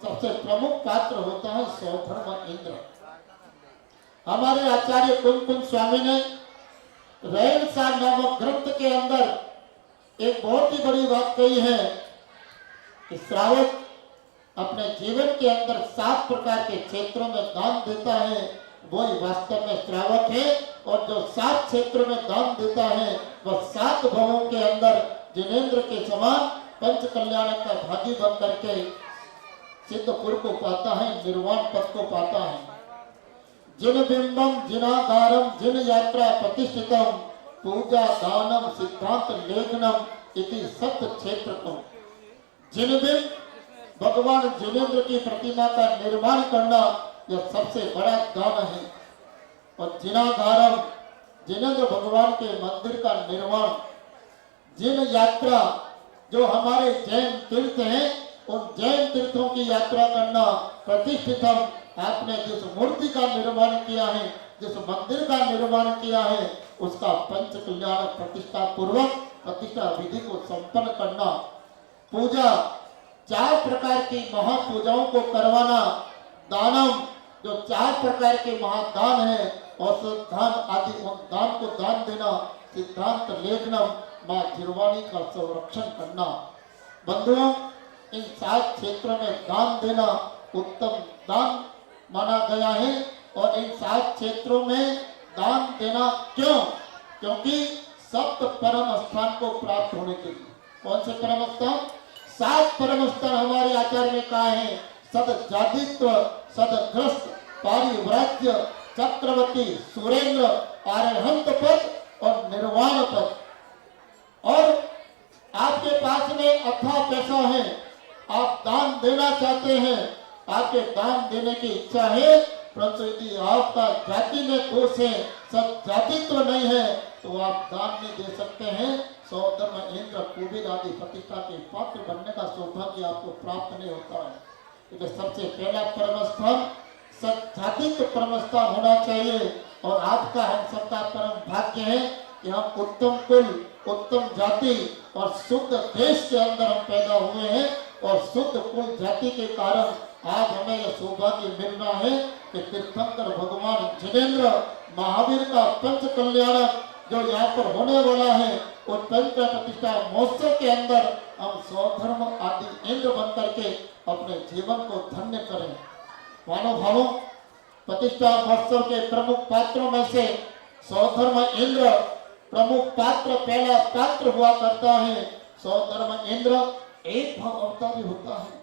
सबसे प्रमुख पात्र होता है सौधर्म इंद्र। हमारे आचार्य कुंकुम स्वामी ने रैनसार नामक ग्रंथ के अंदर एक बहुत ही बड़ी बात कही है कि श्रावक अपने जीवन के अंदर 7 प्रकार के क्षेत्रों में दान देता है, वही वास्तव में श्रावक है। और जो 7 क्षेत्र में दान देता है वह 7 भवों के अंदर जिनेंद्र के समान पंच कल्याण का भागी बन करके सिद्धपुर को पाता है, निर्वाण पद को पाता है। जिन बिंबम जिनागारम जिन यात्रा प्रतिष्ठितम पूजा दानम सिद्धांत लेखनम इति सप्त क्षेत्रकम। जिन बिंब भगवान जिनेंद्र की प्रतिमा का निर्माण करना यह सबसे बड़ा दान है। और जिनागारम जिनेंद्र भगवान के मंदिर का निर्माण, जिन यात्रा जो हमारे जैन तीर्थ हैं उन जैन तीर्थों की यात्रा करना, प्रतिष्ठितम आपने जिस मूर्ति का निर्माण किया है, जिस मंदिर का निर्माण किया है उसका पंच कल्याण प्रतिष्ठा पूर्वक प्रतिष्ठा विधि को संपन्न करना, पूजा 4 प्रकार की महापूजाओं को करवाना, दानम जो 4 प्रकार के महादान है औषध दान आदि उन दान को दान देना, सिद्धांत लेखनम माँ जिरवाणी का संरक्षण करना। बंधुओं इन 7 क्षेत्रों में दान देना उत्तम दान माना गया है। और इन 7 क्षेत्रों में दान देना क्यों? क्योंकि सप्त परम स्थान को प्राप्त होने के लिए। कौन से परम स्थान? 7 परम स्थान हमारे आचार्य ने कहा है। सद जातित्व, सदग्रस्त, पारिव्राज्य, चक्रवर्ती, सुरेंद्र, आरहंत पद और निर्वाण पद। और आपके पास में अथाह पैसा है, आप दान देना चाहते हैं, आपके दान देने की इच्छा है, परंतु यदि आपका जाति में दोष है, सब जातित्व नहीं है तो आप दान नहीं दे सकते हैं। सौधर्म इंद्र कुबेर आदि प्रतिष्ठा के पात्र बनने का सौभाग्य आपको प्राप्त नहीं होता है। तो सबसे पहला परम स्थान सत्यादित्य परम स्थान होना चाहिए। और आपका हम सबका परम भाग्य है कि हम उत्तम कुल, उत्तम जाति और शुद्ध देश के अंदर हम पैदा हुए हैं। और शुद्ध कुल जाति के कारण आज हमें यह सौभाग्य मिल रहा है कि तीर्थंकर भगवान जिनेंद्र महावीर का पंच कल्याण जो यहाँ पर होने वाला है और पंच प्रतिष्ठा महोत्सव के अंदर हम स्वधर्म आदि इंद्र बन करके अपने जीवन को धन्य करें। महानुभावों प्रतिष्ठा महोत्सव के प्रमुख पात्रों में से स्वधर्म इंद्र प्रमुख पात्र, पहला पात्र हुआ करता है। स्वधर्म इंद्र एक भाव अवतारी होता है।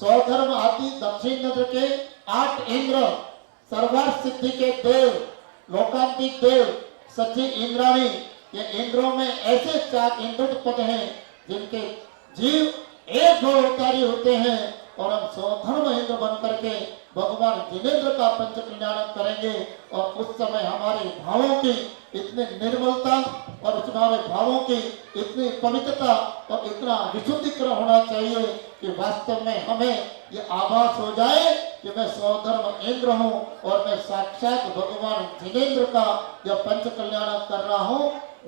स्वधर्म आदि दक्षिण नगर के 8 इंद्र, सर्वार्थ सिद्धि के देव, लोकांतिक देव, सची इंद्राणी, ये इंद्रों में ऐसे 4 इंद्र पद हैं जिनके जीव एक अवतारी होते हैं और हम स्वधर्म इंद्र बन करके भगवान जिनेन्द्र का पंच कल्याण करेंगे। और उस समय हमारे भावों की इतनी निर्मलता और उस हमारे भावों की इतनी पवित्रता और इतना विशुद्धिकरण होना चाहिए कि वास्तव में हमें ये आभास हो जाए कि मैं स्वधर्म इंद्र हूँ और मैं साक्षात भगवान जिनेन्द्र का यह पंच कल्याण कर रहा हूँ।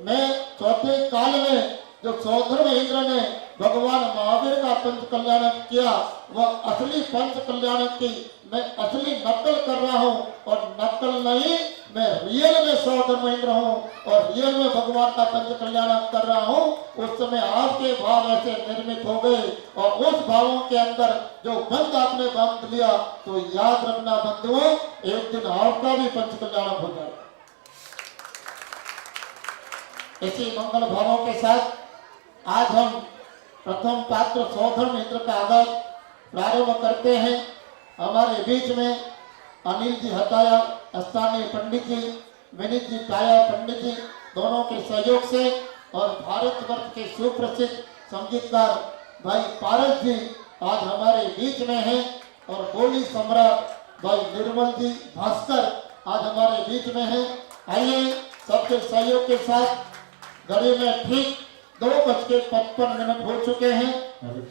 मैं चौथे काल में जो स्वधर्म इंद्र ने भगवान महावीर का पंच कल्याण किया वह असली पंच कल्याण की मैं असली नकल कर रहा हूँ और नकल नहीं मैं रियल में स्वधर्म इंद्र हूँ और रियल में भगवान का पंच कल्याण कर रहा हूँ। उस समय आपके भाव ऐसे निर्मित हो गए और उस भावों के अंदर जो बंध आपने बांध लिया तो याद रखना बंधुओं एक दिन आपका भी पंच कल्याण हो जाए। इसी मंगल भावों के साथ आज हम प्रथम पात्र स्वधर्म इंद्र का आगाज प्रारंभ करते हैं। हमारे बीच में अनिल जी हताया स्थानीय पंडित जी, विनीत जी टाया पंडित जी दोनों के सहयोग से और भारतवर्ष के सुप्रसिद्ध संगीतकार भाई पारस जी आज हमारे बीच में हैं और बोली सम्राट भाई निर्मल जी भास्कर आज हमारे बीच में हैं। आइए सबके सहयोग के साथ घड़ी में ठीक 2:55 हो चुके हैं।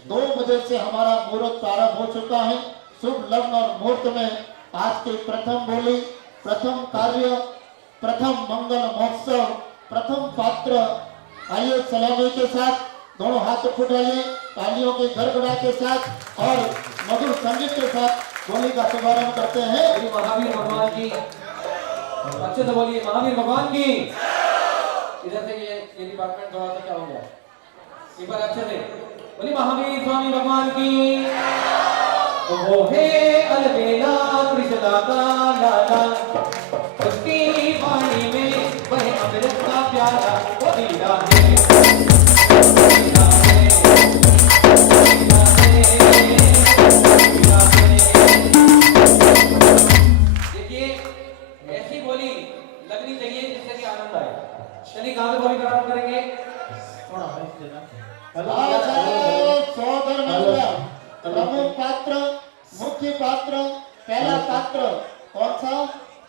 2 बजे से हमारा मुहूर्त प्रारंभ हो चुका है। शुभ लग्न और मुहूर्त में आज की प्रथम बोली, प्रथम कार्य, प्रथम मंगल महोत्सव, प्रथम पात्र। आइए सलामी के साथ दोनों हाथ उठाइए, तालियों के गड़गड़ा के साथ और मधुर संगीत के साथ बोली का शुभारंभ करते हैं। बोलिए महावीर भगवान की, अच्छे से बोलिए महावीर भगवान की। इधर से ये डिपार्टमेंट थोड़ा सा क्या हो गया, एक बार अच्छे से बोलिए महावीर स्वामी भगवान की। तो वो है अलबेला कृष्णा का लाला, उसकी वाणी में वह अमृत का प्याला, वो लीला है, लीला है, लीला है, लीला है। देखिए ऐसी बोली लगनी चाहिए जिससे कि आनंद आए। चलिए कहाँ पे बोली प्रारंभ करेंगे? प्रमुख पात्र, मुख्य पात्र, पहला पात्र कौन सा?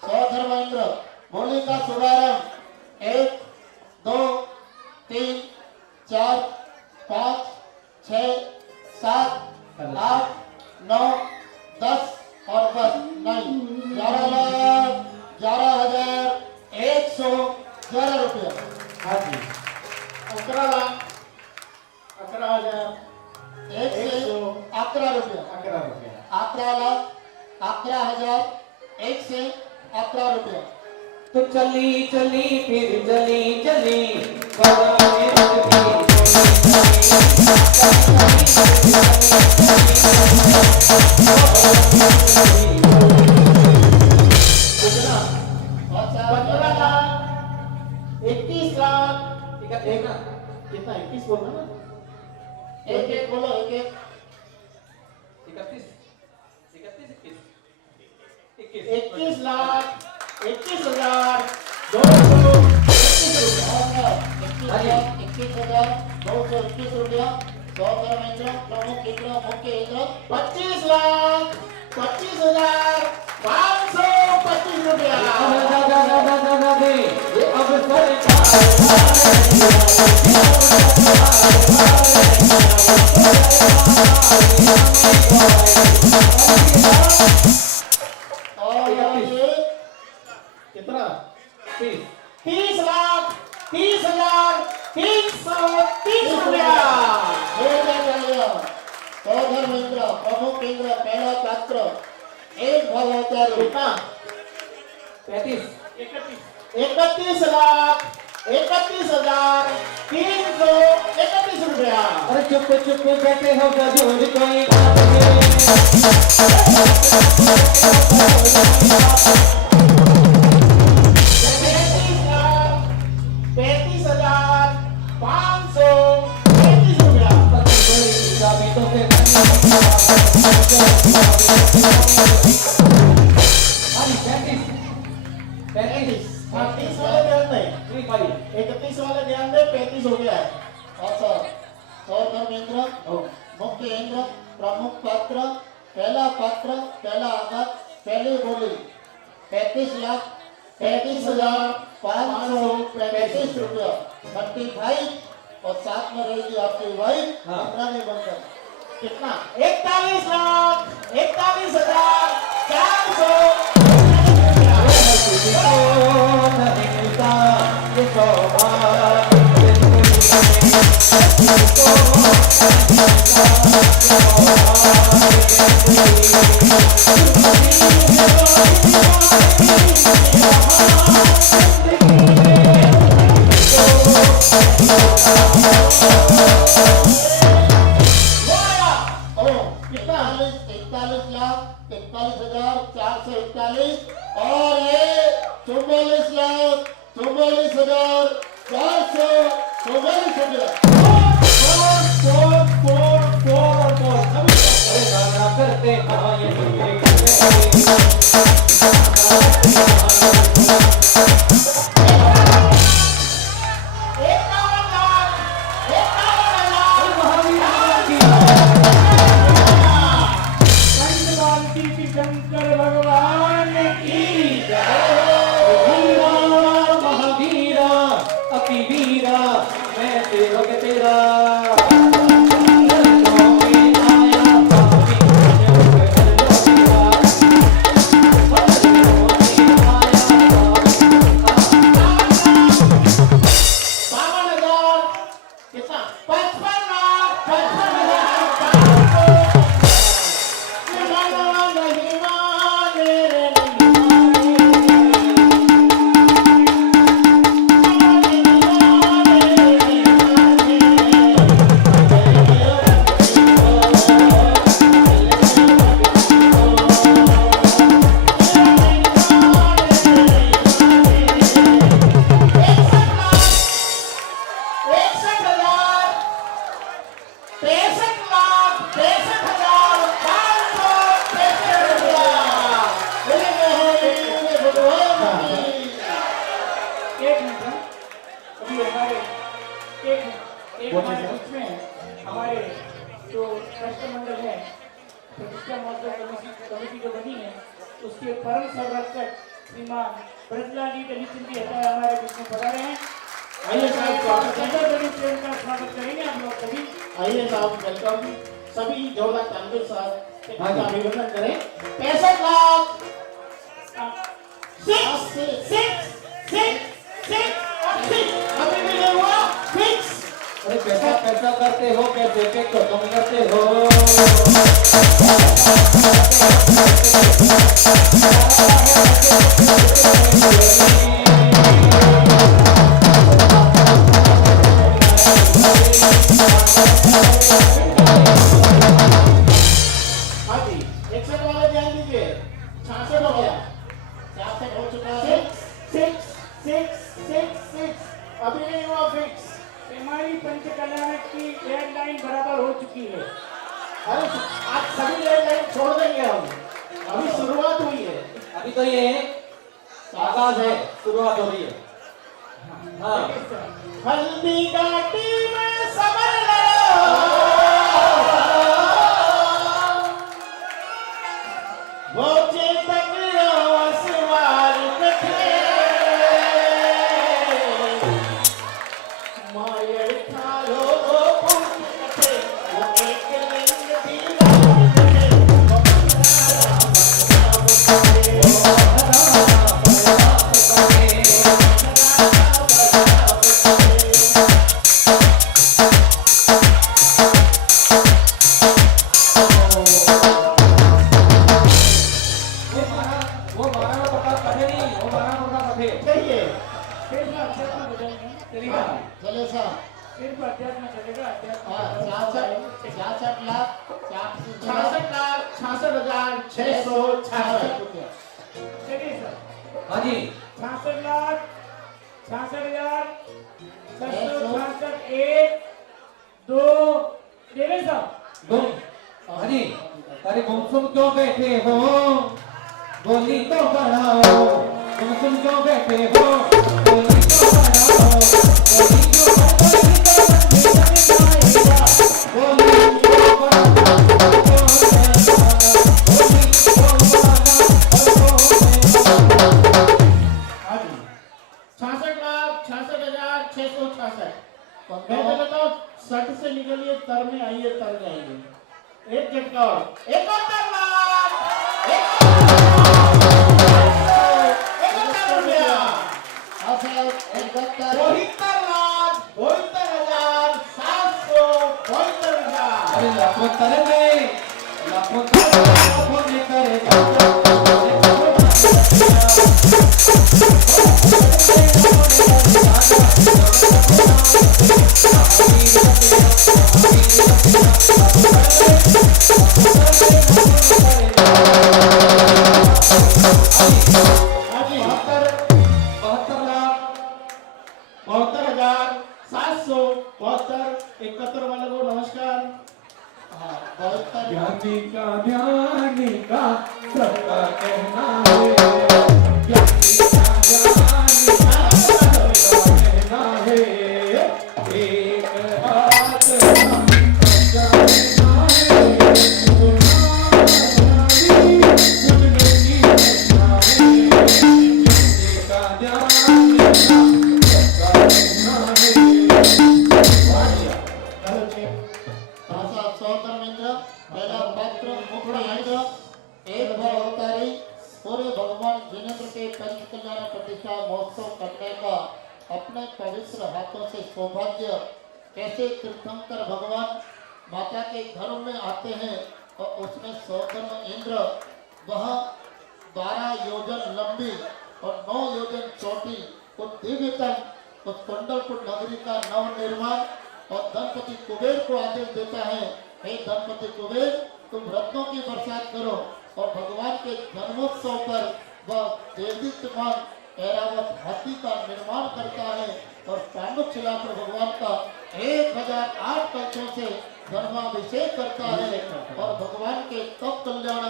स्वधर्म इंद्र। बोली का शुभारंभ 1 2 3 4 5 6 7 8 9 10 और बस नहीं 11,11,111 रुपया। हाँ जी 11,11,000 1 से 11 रुपया। 11,11,000 1 से 11 रुपया। तो चली चली फिर चली चली बराने रखी कितना? 15,00,000 21,00,000 कितना? कितना 21 बोलना ना? एक एक बोलो एक एक 31 21,00,000 21,000 221 रुपया। स्वधर्म इंद्र, प्रमुख इंद्र, मुख्य इंद्र 25,00,000 25,525 रुपया। ये अब और ये कितना? 30,30,330 रुपया। स्वधर्म इंद्र, प्रमुख इंद्र, पहला पात्र 1,000 रुपया। 31,31,331 रुपया। अरे चुप चुप बैठे हो गजूर कोई बात वाले ध्यान दे 35 हो गया है। अच्छा धर्मेंद्र मुख्य इंद्र प्रमुख पात्र पहला आगत पहली बोली 35,35,535 रुपया 35 और साथ में रहेगी आपकी वाइफ इंद्रानी बनकर कितना 41,41,441 और ये पंचबाल तीर्थंकर भगवान की महावीरा अति वीरा मैं सेवक तेरा हमारे बीच में हमारे जो राष्ट्रमंडल है प्रतिष्ठा महोत्सव कमेटी जो बनी है उसके परम संरक्षक श्रीमान ब्रजलाल जी दलित हमारे बीच में पढ़ा रहे हैं। आइए साहब बड़ी प्रेम का स्वागत करेंगे हम लोग सभी। आइए साहब वेलकम सभी जोरदार तालियों के साथ अभिनंदन करें 65,6,6,6,6 अभी भी नहीं हुआ फिक्स। अरे कैसा करते हो कैसे के खत्म करते हो हाँ जी 61 वाले ध्यान दीजिए 66 हो गया 66 हो चुका है 6,6,6,6 अभी नहीं हुआ फिक्स। हमारी पंचकल्याणक की डेडलाइन बराबर हो चुकी है। अरे आज सभी लाइन छोड़ देंगे हम अभी शुरुआत हुई है। अभी तो ये आगाज है शुरुआत हो रही है। हाँ हल्दी घाटी में समर लो वो चेतक सवार कथे मायर ठालो पुण्य कथे वो एक लिंग वो मारा पता कहे नहीं वो मारा पता कहे चाहिए फिर से अध्यात्म हो जाएंगे चलेगा। चले साहब फिर तो अध्यात्म चलेगा अध्यात्म 66,66,66,666 रुपया। चलिए सर हाँ जी 66,66,666 1 2 दे रहे साहब तुम हाँ जी अरे गुमसुम क्यों बैठे हो बोली तो बढ़ाओ गुमसुम क्यों बैठे हो बोली तो बढ़ाओ बोली तो बढ़ाओ सट से निकलिए, तर में आइए, तर जाइए। एक झटका और, 71 लाख, 71 रुपया, 72 लाख, 72,772 रुपया। अरे लाखों तरह में, लाखों तरह में करे हाँ जी, 72 लाख, 72,772। 71 वाले को नमस्कार। हाँ, 72 ज्ञानी का ज्ञानी का सबका कहना है, ज्ञानी का ज्ञानी का सबका कहना है, एक बात हम जानना है, भाषा सौधर्मेंद्र पहला पात्र मुखड़ा इंद्र एक बार अवतारी पूरे भगवान जिनेन्द्र के पंच कल्याण प्रतिष्ठा महोत्सव करने का अपने पवित्र हाथों से सौभाग्य कैसे तीर्थंकर भगवान माता के घर में आते हैं और उसमें सौधर्म इंद्र वह 12 योजन लंबी और 9 योजन चौड़ी उस दिव्यतम उस कुंडलपुर नगरी का नव निर्माण और धनपति कुबेर को आदेश देता है, हे धनपति कुबेर, तुम रत्नों की बरसात करो और भगवान के जन्मोत्सव पर वह देदीप्यमान ऐरावत हाथी का निर्माण करता है और पांडुप शिला पर भगवान का 1008 कलशों से धर्माभिषेक करता है और भगवान के तप कल्याण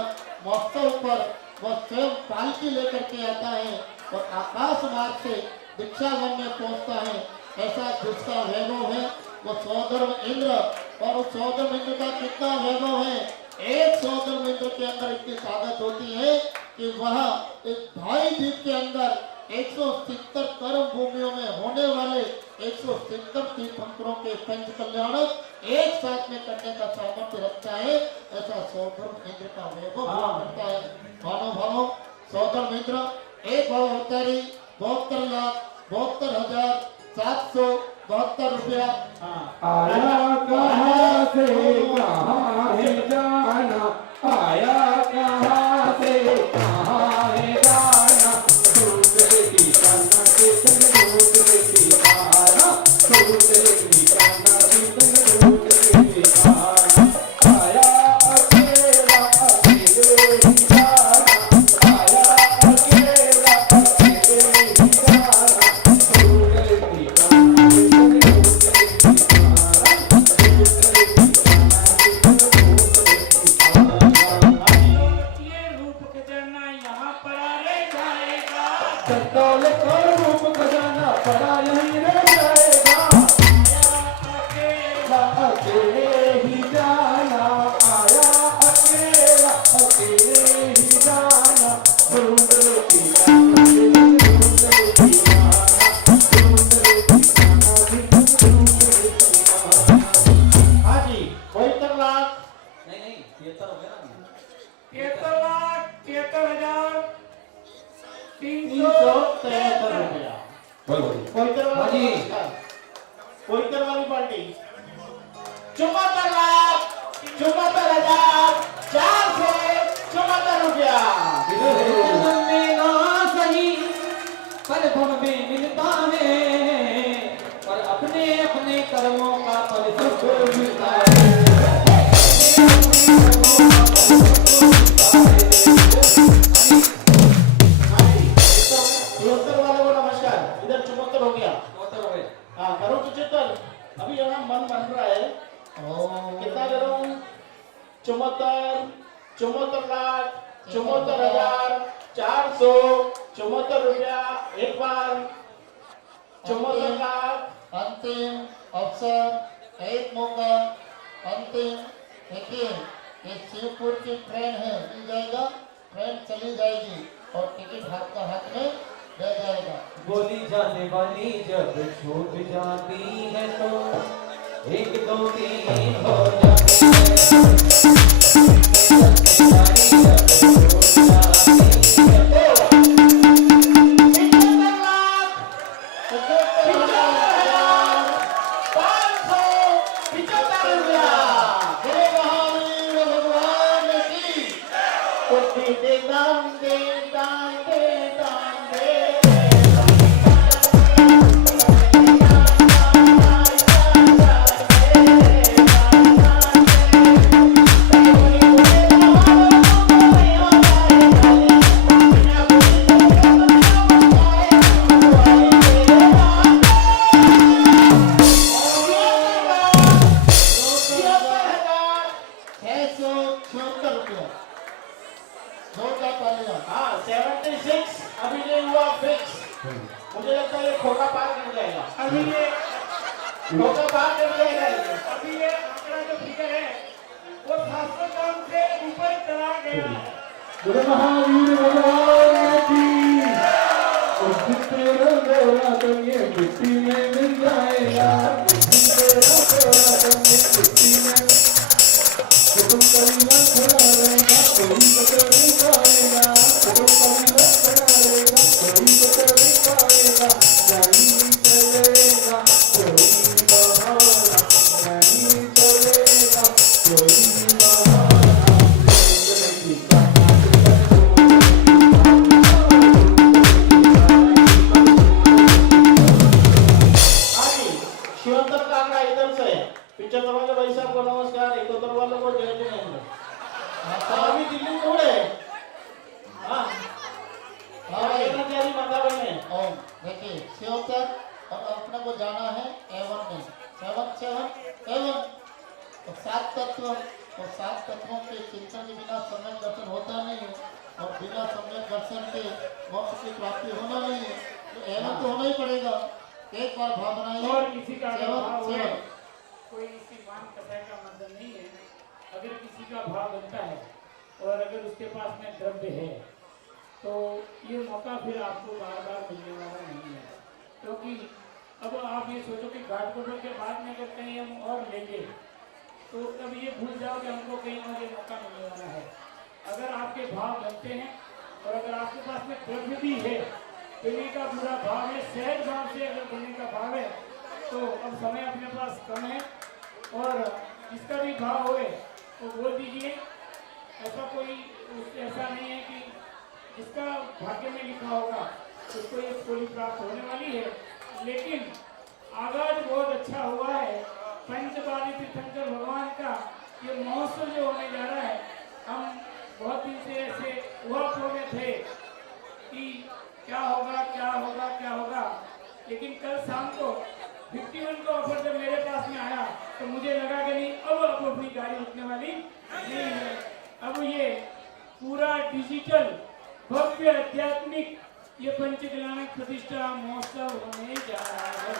महोत्सव पर वह स्वयं पालकी लेकर के आता है और आकाश मार्ग से दीक्षावन में पहुंचता है। ऐसा जिसका वैभव है वो सौधर्म इंद्र, और उस सौधर्म इंद्र का कितना वैभव है। एक सौधर्म इंद्र के अंदर इतनी ताकत होती है कि वह एक ढाई दिन के अंदर 170 कर्म भूमियों में होने वाले 170 तीर्थंकरों के पंच कल्याण एक साथ में करने का सामर्थ्य रखता है। ऐसा सौधर्म इंद्र का वैभव हुआ करता है। मानो भाव सौधर्म इंद्र एक भाव अवतारी 72,72,772 रुपया। आया कहाँ से कहाँ है जाना, आया कहाँ से कहाँ है जाना, दूसरे की कन्ना के संग दूसरे की आना, दूसरे की कन्ना के संग दूसरे की आना, आया अकेला अकेले ही जाना, आया अकेला अकेले ही जाना, दूसरे की कन्ना के संग दूसरे की आना, दूसरे की कन्ना के संग दूसरे की आना। ये रूप खजाना यहाँ पड़ा रह जाएगा, चंदौल का रूप खजाना पड़ा यहीं रह जाएगा, आया अकेला अकेले ही जाना, आया अकेला अकेले ही जाना, दूसरे की कन्ना के संग दूसरे की आना, दूसरे की कन्ना के संग दूसरे की आना। हाँ जी, 72 लाख, नहीं नहीं 73 हो गया ना 373 रुपया। कोईकर वाला हाँ जी। नमस्कार। कोईकर वाली पार्टी 74 लाख 74,474 रुपया। जन्म में ना सही पर गुण में मिलता है, पर अपने अपने कर्मों का फल सबको मिलता है। हाँ जी, 73 वाले को नमस्कार। इधर 74 हो गया। मोटर हो गए। हाँ, करो 75। अभी यहाँ मन बन रहा है। कितना करूँ? 74 लाख 74,474 रुपया। एक बार 74 लाख। अंतिम अवसर एक मौका अंतिम। देखिए ये शिवपुर की ट्रेन है, मिल जाएगा, ट्रेन चली जाएगी और टिकट आपका हाथ में रह जाएगा। बोली जाने वाली जब छूट जाती है तो एक दो तीन हो जाए हाँ 76 अभी नहीं हुआ फिक्स। मुझे लगता है ये खोखा पार कर जाएगा। अभी ये खोखा पार कर जाएगा ये। अभी ये आंकड़ा जो फिगर है वो 700 ग्राम से ऊपर चला गया है। बोले महावीर भगवान की और तेरा गोरा तो ये मिट्टी में मिल जाएगा। तेरा गोरा तो ये मिट्टी में तुम कभी न खड़ा रहेगा कोई बता नहीं पाएगा। तुम कभी न खड़ा रहेगा कोई बता नहीं पाएगा। नहीं चलेगा कोई बहाना नहीं चलेगा कोई शिवंतर का आंकड़ा इधर से 75 वाले भाई साहब को नमस्कार, 71 वालों को जय जय हिंद। अभी दिल्ली में उड़े हाँ कितना तैयारी मतलब है और देखिए 76 और अपने को जाना है A1 में 77 A1 तो 7 तत्व और 7 तत्वों के चिंतन के बिना सम्यक दर्शन होता नहीं है और बिना सम्यक दर्शन के मोक्ष की प्राप्ति होना नहीं है। तो A1 तो होना ही पड़ेगा। एक बार भाव बनाइए और किसी का अगर 7 भाव है 7 कोई इसी मान कथाएं का मतलब नहीं है। अगर किसी का भाव बनता है और अगर उसके पास में द्रव्य है तो ये मौका फिर आपको बार बार मिलने वाला नहीं है। क्योंकि अब आप ये सोचो कि घाटकोपर के बाद में अगर कहीं हम और लेंगे तो तब ये भूल जाओ कि हमको कहीं और ये मौका मिलने वाला है। अगर आपके भाव बनते हैं और अगर आपके पास में द्रव्य भी है, देने का पूरा भाव है, सहज भाव से अगर देने का भाव है तो अब समय अपने पास कम है और जिसका भी भाव होए वो बोल दीजिए। ऐसा कोई ऐसा नहीं है कि जिसका भाग्य में लिखा होगा उसको ये खोली प्राप्त होने वाली है। लेकिन आगाज बहुत अच्छा हुआ है। पंचबाली तीर्थंकर भगवान का ये महोत्सव जो होने जा रहा है, हम बहुत दिन से ऐसे उहापोह में थे कि क्या होगा क्या होगा क्या होगा। लेकिन कल शाम को 51 का ऑफर जब मेरे पास में आया तो मुझे लगा कि नहीं अब अपनी गाड़ी रुकने वाली नहीं है। अब ये पूरा डिजिटल भव्य आध्यात्मिक ये पंचकल्याणक प्रतिष्ठा महोत्सव होने जा रहा है।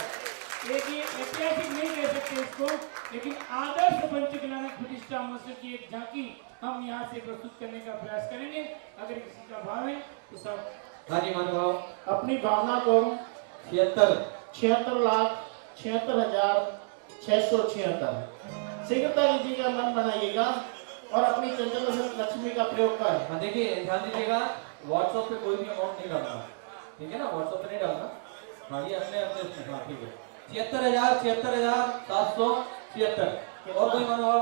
एक ये ऐतिहासिक नहीं कह सकते इसको, लेकिन आदर्श पंचकल्याणक प्रतिष्ठा महोत्सव की एक झांकी हम यहाँ से प्रस्तुत करने का प्रयास करेंगे। अगर किसी का भाव है तो सब हाजी मानव अपनी भावना को 76,76,76,676 शीघ्रता लीजिएगा, मन बनाइएगा और अपनी चंचल लक्ष्मी का प्रयोग कर। हाँ देखिए ध्यान दीजिएगा, व्हाट्सएप पे कोई भी अमाउंट नहीं डालना, ठीक है ना, व्हाट्सएप पे नहीं डालना। हाँ ये अपने अपने हाँ ठीक है 76,76,776 और कोई मानो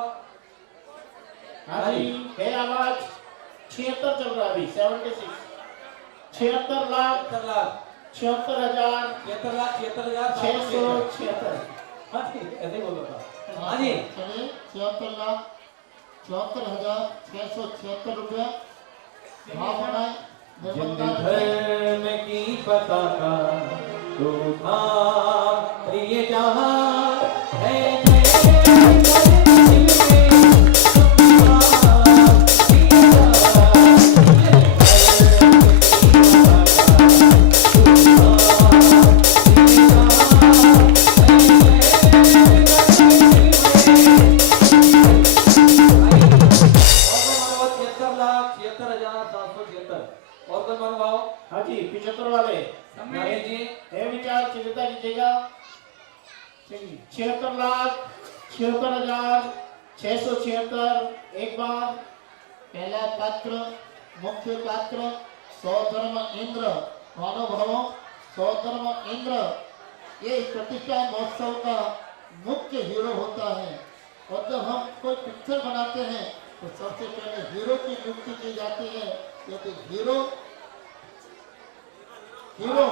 हाँ जी है आवाज 76 चल रहा अभी 76 76 लाख 76,76,676 हाँ ठीक ऐसे ही बोलो था। हाँ जी 76,74,676 रुपया भाव बनाए। धर्म की पताका तू था ये जहां है हाँ जी 75 वाले जी है विचार चिंता कीजिएगा 76,76,676 76,676 एक बार। पहला पात्र मुख्य पात्र सौधर्म इंद्र महानुभावों सौधर्म इंद्र ये प्रतिष्ठा महोत्सव का मुख्य हीरो होता है। और जब हम कोई पिक्चर बनाते हैं तो सबसे पहले हीरो की नियुक्ति की जाती है। यदि हीरो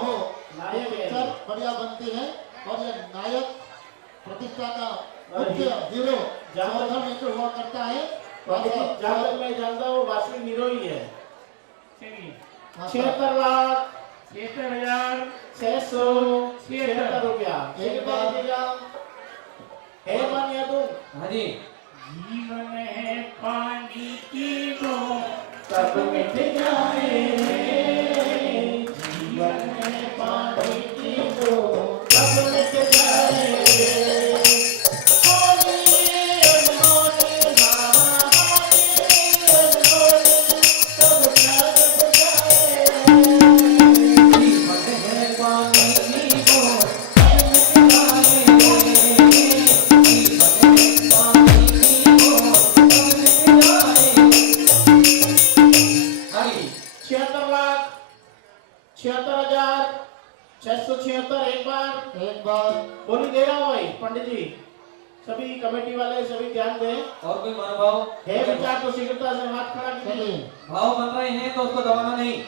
हो ये पिक्चर बढ़िया बनती है। और ये नायक प्रतिष्ठा का मुख्य हीरो सौधर्म इंद्र हुआ करता है। जहाँ तक मैं जानता हूँ वास्तविक हीरो ही है। चलिए 76,676 रुपया। एक बार हे मन यादव हाँ जी जीवन है पानी की बूंद सब मिट जाए जीवन में पानी की बूंद सब मिट जाए। एक बार बोली दे रहा हूँ भाई पंडित जी। सभी कमेटी वाले सभी ध्यान दें। और कोई मनोभाव है विचार तो शीघ्रता से हाथ खड़ा कीजिए। भाव बन रहे हैं तो उसको दबाना नहीं।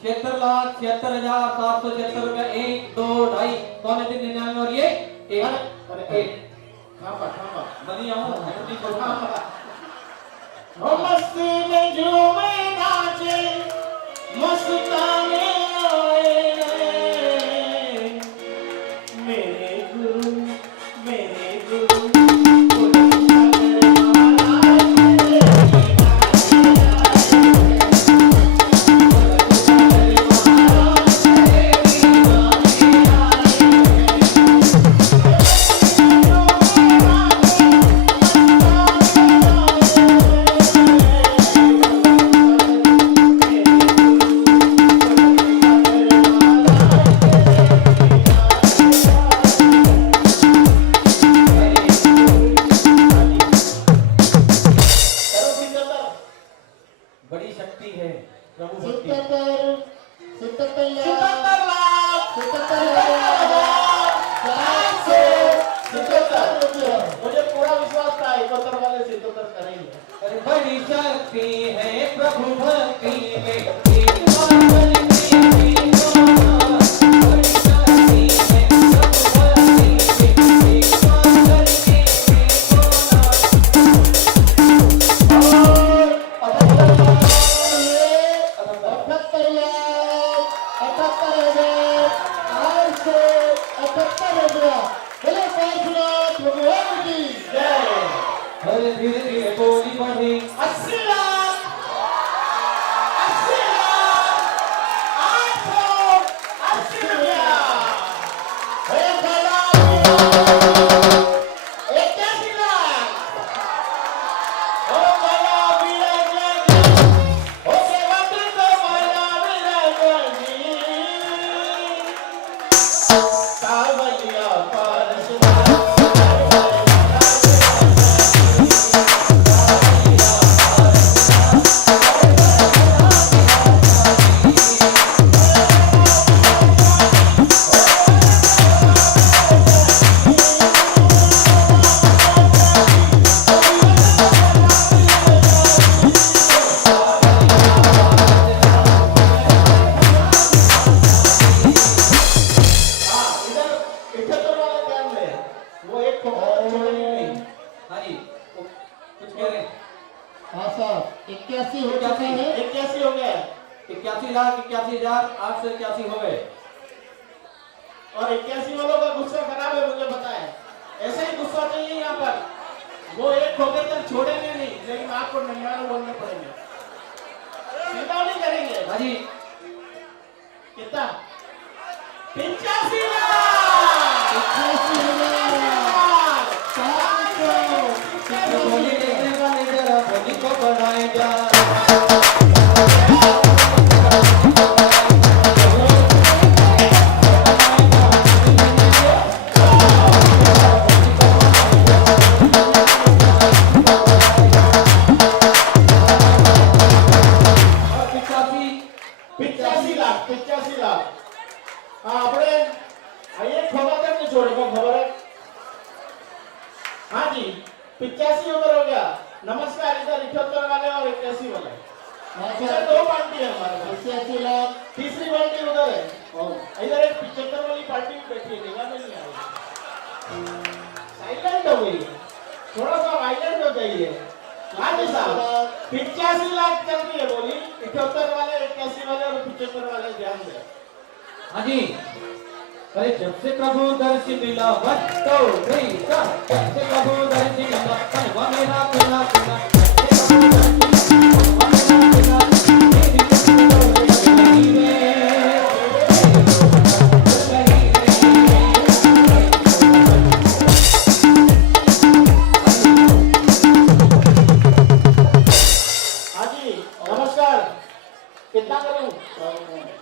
76,76,776 रुपया 1 2 2.5 पौने 399 और ये एक अरे खापा बनी आऊं मस्ती में झूमे नाचे मस्ताने आए मेरे गुरु बड़ी शक्ति है प्रभु भक्ति 77 लाख 77 रुपया। मुझे पूरा विश्वास था 71 वाले 77 करेंगे। अरे बड़ी शक्ति है प्रभु भक्ति में एक बार चलती है कोना। बड़ी शक्ति है प्रभु भक्ति में एक बार चलती है अरे धीरे धीरे बोली बढ़ी 80 लाख 880 रुपया। 81 लाख ओ माला वीरा जी ओ सेवा तो माला वीरा जी सावलिया पारस हाँ जी कुछ कह रहे हाँ सर 81 हो जाते हैं। 81 हो गया 81,81,881 हो गए। और 81 वालों का गुस्सा खराब है मुझे पता है। ऐसे ही गुस्सा चाहिए यहाँ पर। वो एक ठोके तक छोड़ेंगे नहीं लेकिन आपको 99 बोलने पड़ेंगे। सीधा नहीं करेंगे। हाँ जी कितना 85 लाख 85,000 बोली देखने का नहीं जरा बोली को बढ़ाए जा नमस्कार इधर 78 वाले और 81 वाले। अच्छा, इधर दो पार्टी है हमारे पास। 85 लाख। तीसरी पार्टी उधर है और इधर एक 75 वाली पार्टी भी बैठी है, निगाह में नहीं आ रही। साइलेंट हो गई, थोड़ा सा वाइलेंट हो जाइए। हाँ जी साहब, 85 लाख चल रही है बोली। 78 वाले, 81 वाले और 75 वाले ध्यान दें। हाँ जी। अरे जब से प्रभु दर्शन मिला 1 2 3 4, जब से प्रभु दर्शन मिला मनवा मेरा खुला खुला, जब से प्रभु दर्शन मिला मनवा मेरा खुला, मेरी जिंदगी रही रे, हाँ जी नमस्कार, कितना करूं?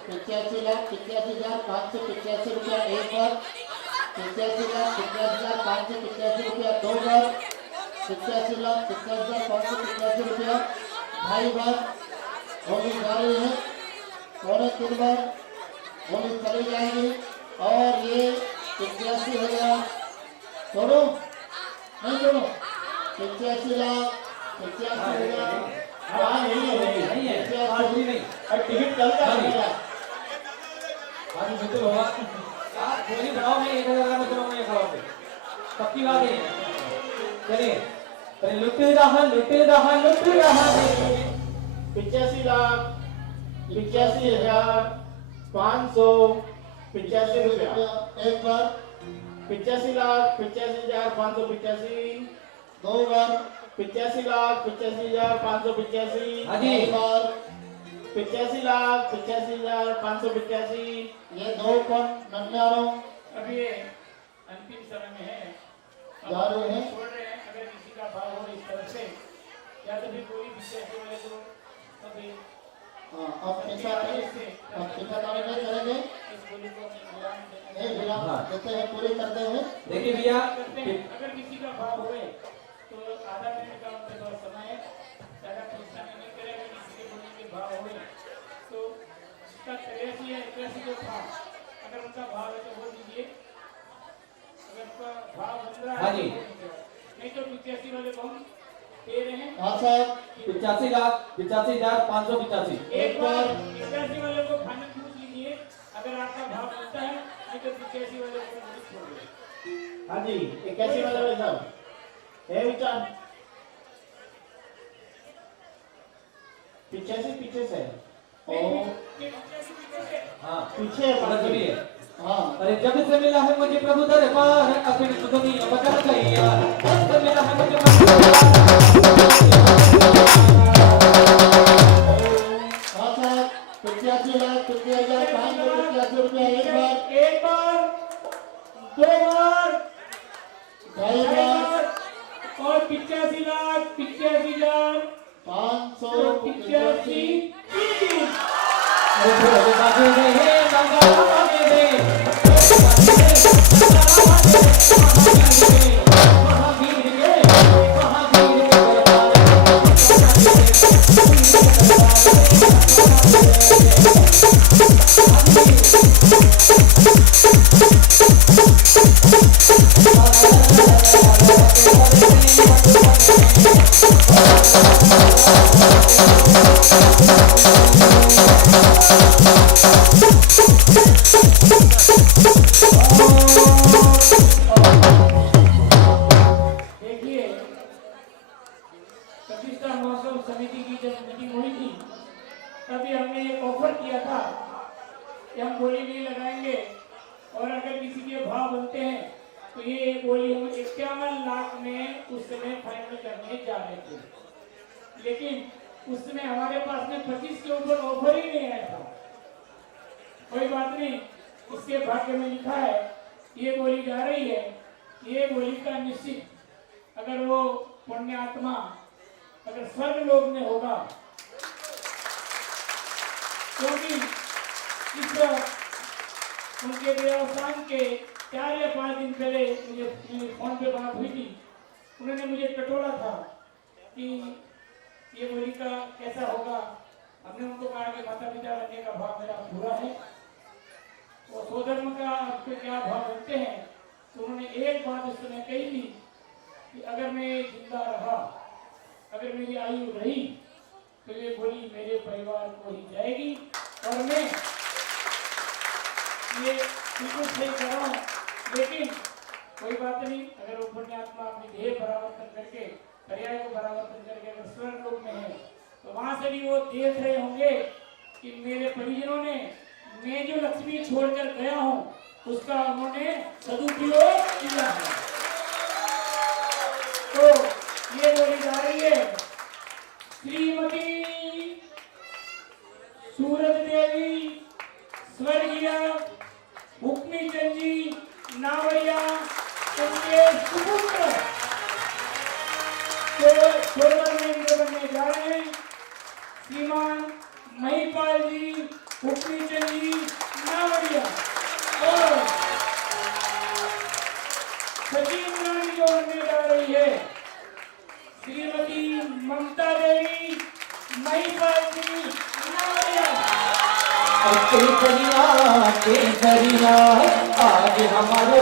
85 लाख 85,585 रुपया एक बार, 85 लाख 85,585 रुपया दो बार, 85 लाख 85,585 रुपया ढाई बार होली जा रही है, पौने 3 बार होली चली जाएगी। और ये 85,000 छोड़ो नहीं छोड़ो, 85 लाख 85,000 हाँ नहीं है, नहीं है, आज भी नहीं। और टिकट कल का हाँ जी। है। आज बिल्कुल होगा। आप गोली बढ़ाओ, मैं 1000 में चलाऊंगा, ये खराब है। पक्की बात है। चलिए, अरे लुट रहा रे। 85 लाख 85,585 रुपया एक बार, 85 लाख 85,585 दो बार, 85 लाख 85,585 हाँ जी। एक बार, 85 लाख 85,585। ये दो कौन नन्यारो अब ये अंतिम समय में है, अब जा रहे हैं। छोड़ रहे हैं। अगर किसी का भाव हो इस तरह से या तो फिर कोई विषय वाले तो कभी हाँ, अब पैसा तारीख नहीं करेंगे, इस बोली को विराम देना नहीं विराम हाँ। देते हैं पूरी करते हैं। देखिए भैया, करते हैं। अगर किसी का भाव हुए तो आधा मिनट का उनके पास समय है, ज्यादा परेशानी नहीं करे। अगर किसी के बोली के भाव हुए तो उसका 83 या 81 जो था, अगर उनका भाव है तो बोल दीजिए। अगर उनका भाव बन रहा हाँ है जी। तो बोल दीजिए। नहीं तो 85 वाले को हम दे रहे हैं। हाँ साहब, 85,85,585। एक बार 81 वाले को फाइनल पूछ लीजिए, अगर आपका भाव बनता है। नहीं तो 85 वाले को मुझे छोड़ दीजिए। हाँ जी 81 वाले भाई साहब है विचार। 85 पीछे से है। और ये 85 पीछे से हाँ, पीछे है समझ पार्टी। सुनिए। हाँ, अरे जब से मिला है मुझे प्रभु दरबार, अपनी दुनिया बदल गई यार। जब से मिला है मुझे प्रभु दरबार। हाँ साहब, 85 लाख 85,585 रुपया एक बार, एक बार, दो बार, ढाई ढाई बार, बार और 85 लाख 85,000 585 अरे भोले बाजे रे, गंगा बाजे रे, महावीर के देखिए, प्रतिष्ठा महोत्सव समिति की जब मीटिंग हुई थी, तभी हमने एक ऑफर किया था कि हम बोली नहीं लगाएंगे और अगर किसी के भाव बनते हैं तो ये बोली हम 51 लाख में उस समय फाइनल करने जा रहे थे। लेकिन उस समय हमारे पास में 25 के ऊपर ऑफर ही नहीं आया था। कोई बात नहीं, इसके भाग्य में लिखा है ये बोली जा रही है। ये बोली का निश्चित अगर वो पुण्य आत्मा अगर स्वर्ग लोक में होगा, क्योंकि इस उनके देवस्थान के 4 या 5 दिन पहले मुझे फोन पे बात हुई थी। उन्होंने मुझे टटोला था कि ये बोली का कैसा होगा। हमने उनको कहा कि माता पिता बनने का भाव मेरा पूरा है और स्वधर्म का आपके क्या भाव बनते हैं। तो उन्होंने एक बात उस समय कही थी कि अगर मैं जिंदा रहा, तो वहां से भी वो देख रहे होंगे कि मेरे परिजनों ने मैं जो लक्ष्मी छोड़कर गया हूं उसका उन्होंने सदुपयोग किया है। तो ये बोली जा रही है, श्रीमती सूरज देवी स्वर्गीय हुक्मी चंद जी नावड़िया उनके सुपुत्र जो बनने जा रहे हैं श्रीमान महिपाल जी हुक्मी चंद जी नावड़िया और सचिव रानी जो बनने जा रही है श्रीमती ममता देवी महिपाल जी नावड़िया। केसरिया आज हमारे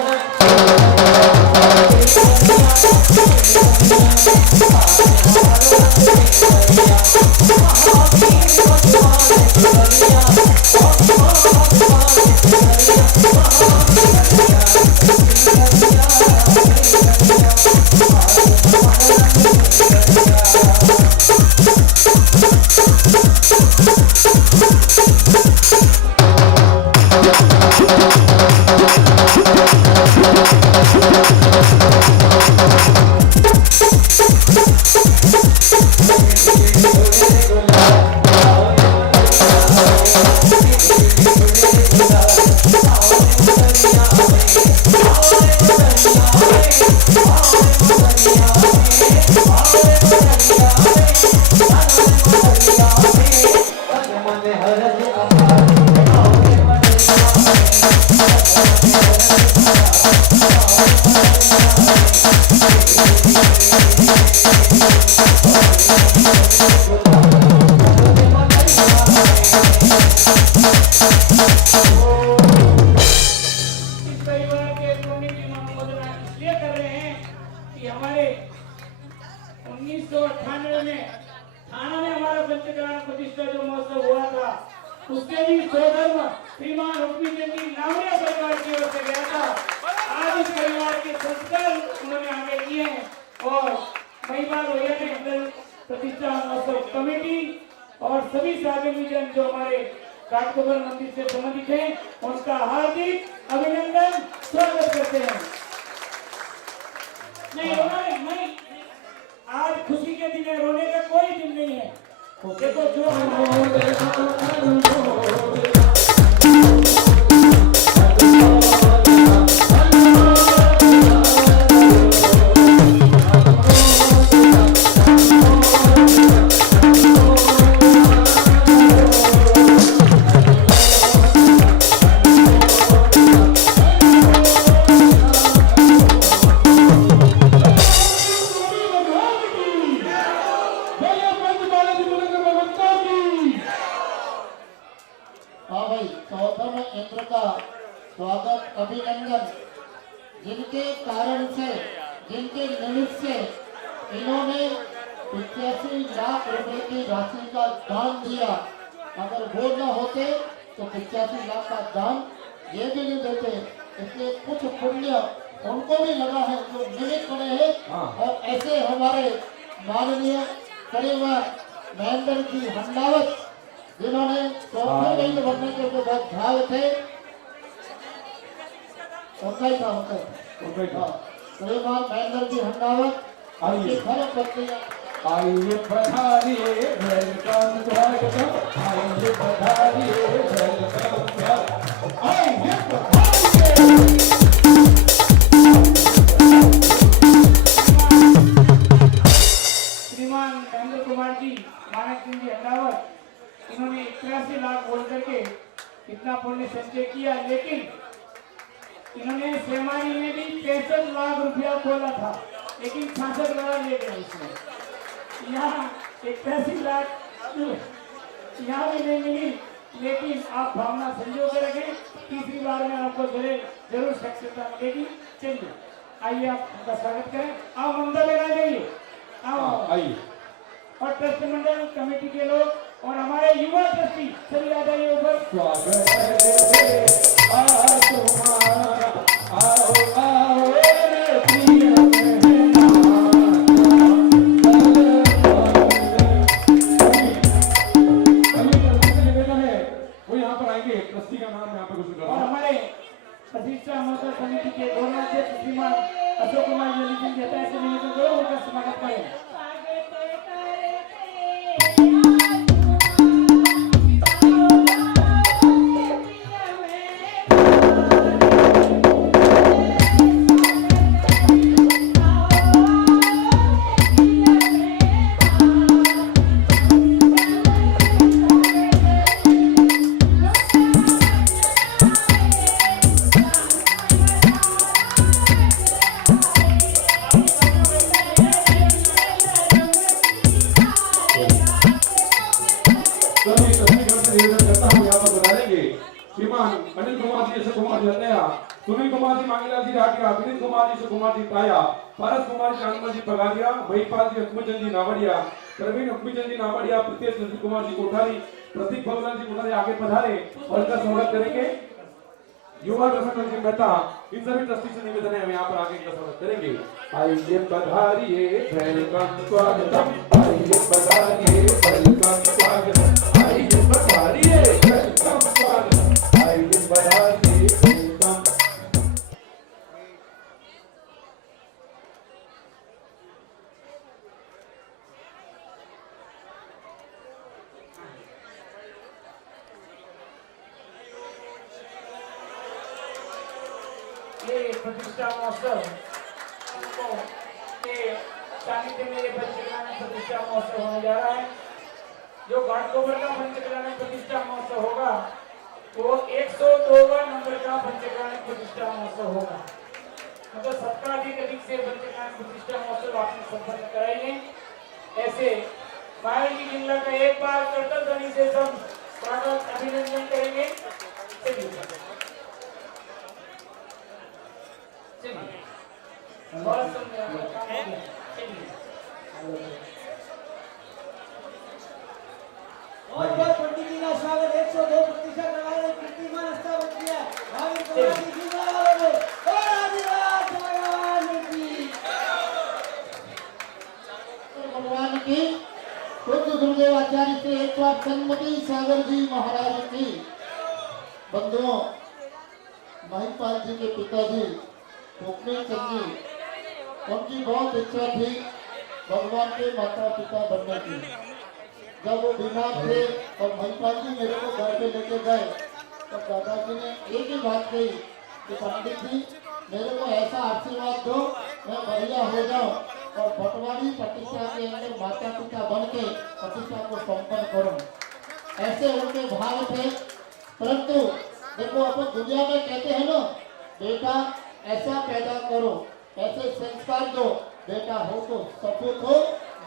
उसके भी सोधर्म श्रीमान हुक्मी चंद जी नावड़िया परिवार की ओर से गया था। आज इस परिवार के संस्कार उन्होंने आगे किए हैं और महिपाल भैया ने दल प्रतिष्ठा महोत्सव कमेटी और सभी सार्वजनिक जन जो हमारे काटकोबर मंदिर से संबंधित हैं उनका हार्दिक अभिनंदन स्वागत करते हैं। नहीं नहीं, आज खुशी के दिन है, रोने का कोई दिन नहीं है। देखो जो स्वागत अभिनंदन जिनके कारण से जिनके निमित्त से इन्होंने 85 लाख रुपए की राशि का दान दिया। अगर वो न होते तो 85 लाख का दान ये भी नहीं देते। इसलिए कुछ पुण्य उनको भी लगा है जो निमित्त बने हैं। और ऐसे हमारे माननीय परिवार महेंद्र जी हंडावत जिन्होंने चौथे बनने के बहुत भाव थे उनका ही काम होता श्रीमान महेंद्र जी हंडावत आइए घर पत्नियां आइए पधारिए वेलकम स्वागतम आइए पधारिए वेलकम स्वागतम आइए पधारिए। श्रीमान महेंद्र कुमार जी मानक सिंह जी हंडावत इन्होंने 81 लाख बोल करके इतना पुण्य संचय किया, लेकिन इन्होंने सेमानी में भी 63 लाख रुपया खोला था, लेकिन 66 लाख ले गए इसमें। यहाँ 81 लाख यहाँ भी नहीं मिली, लेकिन आप भावना संजो के रखें, तीसरी बार में आपको जरूर सक्षमता मिलेगी। चलिए आइए आप उनका स्वागत करें। आओ ममता लगा जाइए, आओ आइए। और ट्रस्ट मंडल कमेटी के लोग और हमारे युवा ट्रस्टी सभी आ जाइए ऊपर। स्वागत है आज तुम्हारा, आओ आओ रे प्रिय मेहमान। प्रतिष्ठा महोत्सव समिति के गौरवाध्यक्ष श्रीमान अशोक कुमार जी लिखित देता है, निवेदन करो उनका स्वागत करें। श्रीमान अनिल कुमार जी अशोक कुमार जी हत्या, सुनील कुमार जी मांगीलाल जी राठिया, विनीत कुमार जी कुमार जी ताया, पारस कुमार जी चांदमल जी पगारिया, महिपाल जी अकमचंद जी नावड़िया, प्रवीण अकमचंद जी नावड़िया, प्रीतेश नंद कुमार जी कोठारी, प्रतीक भगवान जी कोठारी आगे पधारे और इनका स्वागत करेंगे। युवा प्रसन्न जी मेहता, इन सभी ट्रस्टी से निवेदन है हम यहाँ पर आगे इनका स्वागत करेंगे। आइए पधारिए, वेलकम स्वागतम, आइए पधारिए, वेलकम स्वागतम, आइए पधारिए, वेलकम स्वागतम, आइए पधारिए, वेलकम। ये प्रतिष्ठा महोत्सव के सानिध्य में ये पंचकल्याण प्रतिष्ठा महोत्सव होने जा रहा है। जो घाटकोपर का पंचकल्याण प्रतिष्ठा महोत्सव होगा वो 102वां नंबर का पंचकल्याण प्रतिष्ठा महोत्सव होगा। मतलब 70 से पंचकल्याण प्रतिष्ठा महोत्सव आपने संपन्न कराएंगे। ऐसे पायल की जिला का एक बार करतल ध्वनि से सब स्वागत अभिनंदन करेंगे। चलिए बहुत पंडित जी का स्वागत 102 प्रतिशत लगाए कीर्तिमान स्थापित किया। भगवान की पूज्य गुरुदेव आचार्य श्री एक बार सन्मति सागर जी महाराज की बंधुओं, महिपाल जी के पिताजी भूपेंद्र चंद जी, उनकी बहुत इच्छा थी भगवान के माता पिता बनने की। जब वो बीमार थे और महिपाल जी मेरे को घर पे लेके गए तब दादाजी ने एक ही बात कही कि पंडित जी मेरे को ऐसा आशीर्वाद दो मैं बढ़िया हो जाऊं और भटवाड़ी प्रतिष्ठा के अंदर माता पिता बन के प्रतिष्ठा को संपन्न करूं। ऐसे उनके भाव थे। परंतु देखो अपन दुनिया में कहते हैं ना, बेटा ऐसा पैदा करो, ऐसे संस्कार दो, बेटा हो तो सपूत हो,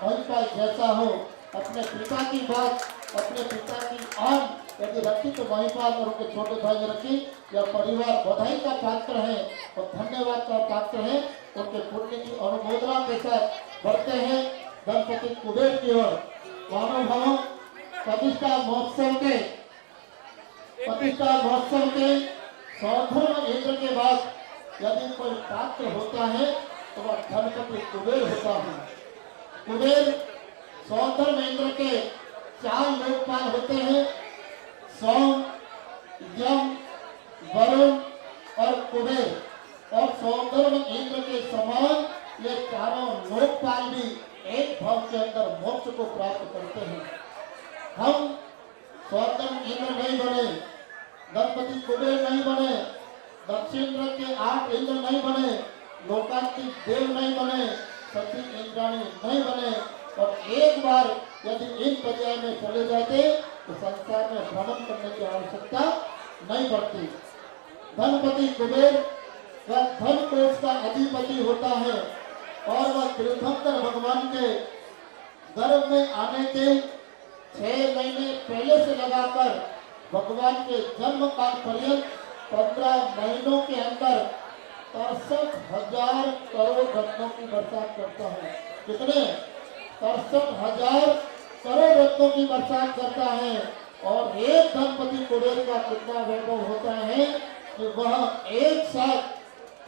महिपाल जैसा हो। अपने पिता की बात, अपने पिता की आन यदि रखी तो महिपाल और उनके छोटे भाई रखी। यह परिवार बधाई का पात्र है और धन्यवाद का पात्र है। उनके पुण्य की अनुमोदना के साथ बढ़ते हैं गणपति कुबेर की ओर। महानुभावों, प्रतिष्ठा महोत्सव के सौधर्म इंद्र के बाद यदि कोई पात्र होता है तो वह गणपति कुबेर होता है। कुबेर सौधर्म इंद्र के 4 लोकपाल होते हैं, सोम, यम, वरुण और कुबेर। और सौधर्म इंद्र के समान ये चारों लोकपाल भी एक भाव के अंदर मोक्ष को प्राप्त करते हैं। हम सौधर्म इंद्र नहीं बने, गणपति कुबेर नहीं बने, दक्षिण के 8 इंद्र नहीं बने, लोकांतिक देव नहीं बने, सती इंद्राणी नहीं बने। और एक बार यदि इन पर्याय में चले जाते तो संसार में भ्रमण करने की आवश्यकता नहीं पड़ती। धनपति कुबेर वह धन कोष का अधिपति होता है और वह तीर्थंकर भगवान के गर्भ में आने के 6 महीने पहले से लगाकर भगवान के जन्म काल पर्यंत 15 महीनों के अंदर 63,000 करोड़ रत्नों की बरसात करता है। कितने? 63,000 करोड़ रत्नों की बरसात करता है। और एक धनपति कुबेर का कितना वैभव होता है कि वह एक साथ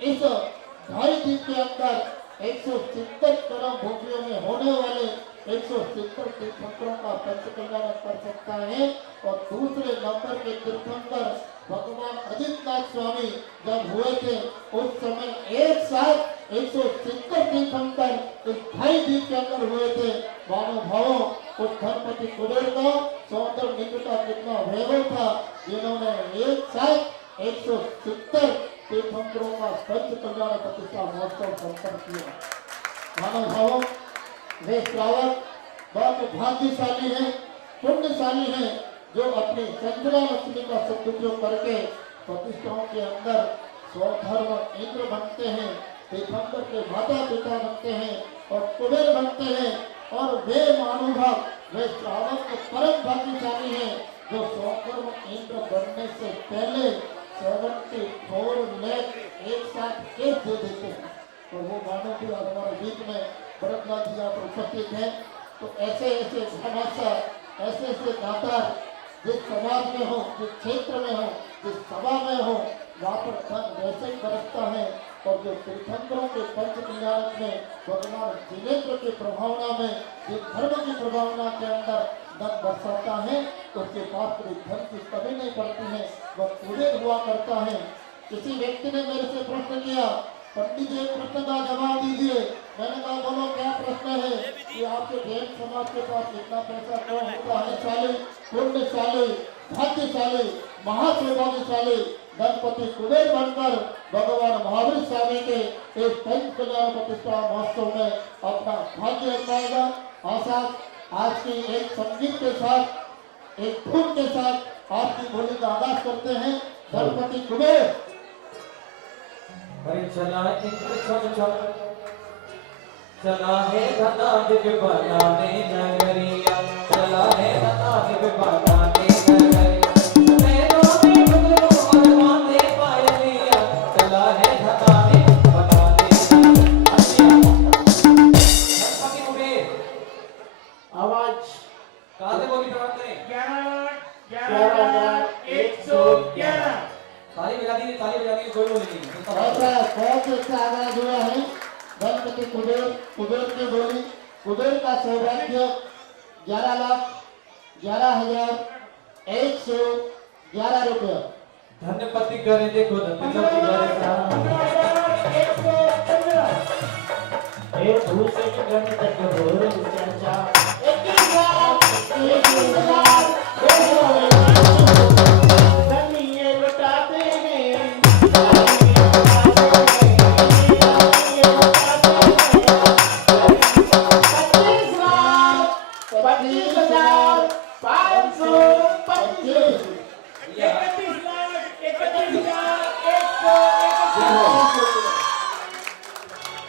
इस 2.5 दिन के अंदर 170 करोड़ भूमियों में होने वाले 170 तीर्थंकरों का पंचकल्याण कर सकता है। और दूसरे नंबर के तीर्थंकर भगवान अजितनाथ स्वामी जब हुए थे उस समय एक साथ 170 तीर्थंकर इस ढाई द्वीप के अंदर हुए थे। महानुभावों उस धनपति कुबेर का सौंदर्य मित्र का कितना वैभव था, जिन्होंने एक साथ 170 तीर्थंकरों का पंच कल्याण प्रतिष्ठा महोत्सव संपन्न किया। महानुभावों वे श्रावक बहुत भाग्यशाली हैं, पुण्यशाली हैं, जो अपनी चंद्रा लक्ष्मी का सदुपयोग करके प्रतिष्ठाओं के अंदर स्वधर्म इंद्र बनते हैं, तीर्थंकर के माता पिता बनते हैं और कुबेर बनते हैं। और वे महानुभाव वे श्रावक के परम भाग्यशाली हैं, जो स्वधर्म इंद्र बनने से पहले 74 लाख एक साथ केस दे देते हैं। और वो मानव भी हमारे बीच में भरतलाल जी यहाँ पर उपस्थित हैं। तो ऐसे ऐसे धनाशा, ऐसे ऐसे दातार जिस समाज में हो, जिस क्षेत्र में हो, जिस सभा में हो, वहाँ पर धन वैसे ही बरसता है। और जो तीर्थंकरों के पंच कल्याण में भगवान जिनेन्द्र की प्रभावना में, जिस धर्म की प्रभावना के अंदर धन बरसाता है, तो उसके पास कोई धन की कमी नहीं पड़ती है, वह कुबेर हुआ करता है। किसी व्यक्ति ने मेरे से प्रश्न किया, पंडित जी एक प्रश्न का जवाब दीजिए। मैंने कहा बोलो क्या प्रश्न है कि आपके जैन समाज के पास इतना पैसा क्यों होता है? शाली, पुण्यशाली, भाग्यशाली, महासौभाग्यशाली गणपति कुबेर बनकर भगवान महावीर स्वामी के इस पंच कल्याण प्रतिष्ठा महोत्सव में अपना भाग्य अजमाएगा। आशा आज की एक संगीत के साथ, एक धुन के साथ आपकी बोली का आगाज करते हैं। गणपति कुबेर अरे चला इंद्र छम छम, चला है धनाधिप बनाने नगरिया, चला है धनाधिप बनाने नगरिया, नैनों में घुंघरू और बांधे पायलिया, चला है धनाधिप बनाने नगरिया। गणपति कुबेर आवाज कहाँ से बोली प्राप्त करें? 11,111 ताली बजा दी, ताली बजा दी, कोई बोली नहीं। ऐसा बहुत अच्छा आगाज हुआ है। गणपति कुबेर, कुबेर की बोली, कुबेर का सौभाग्य 11,11,111 रुपया। धनपति करे देखो धनपति बरसा, एक दूसरे के घर में तक बोल चर्चा 21 लाख 21 लाख धनिये लुटाते हैं,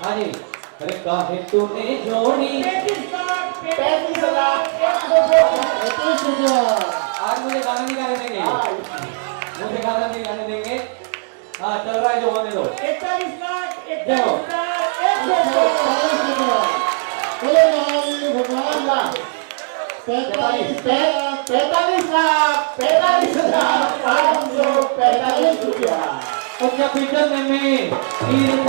हाँ जी। अरे काहे तूने जोड़ी 35 लाख 21 रुपया। आज मुझे गाना नहीं गाने देंगे, मुझे गाना नहीं गाने देंगे। हाँ चल रहा है जो होने दो। 41 लाख देखो 41 रुपया। बोले महावीर भगवान का 45 लाख 45,545 रुपया। तो कैपिटल में तीर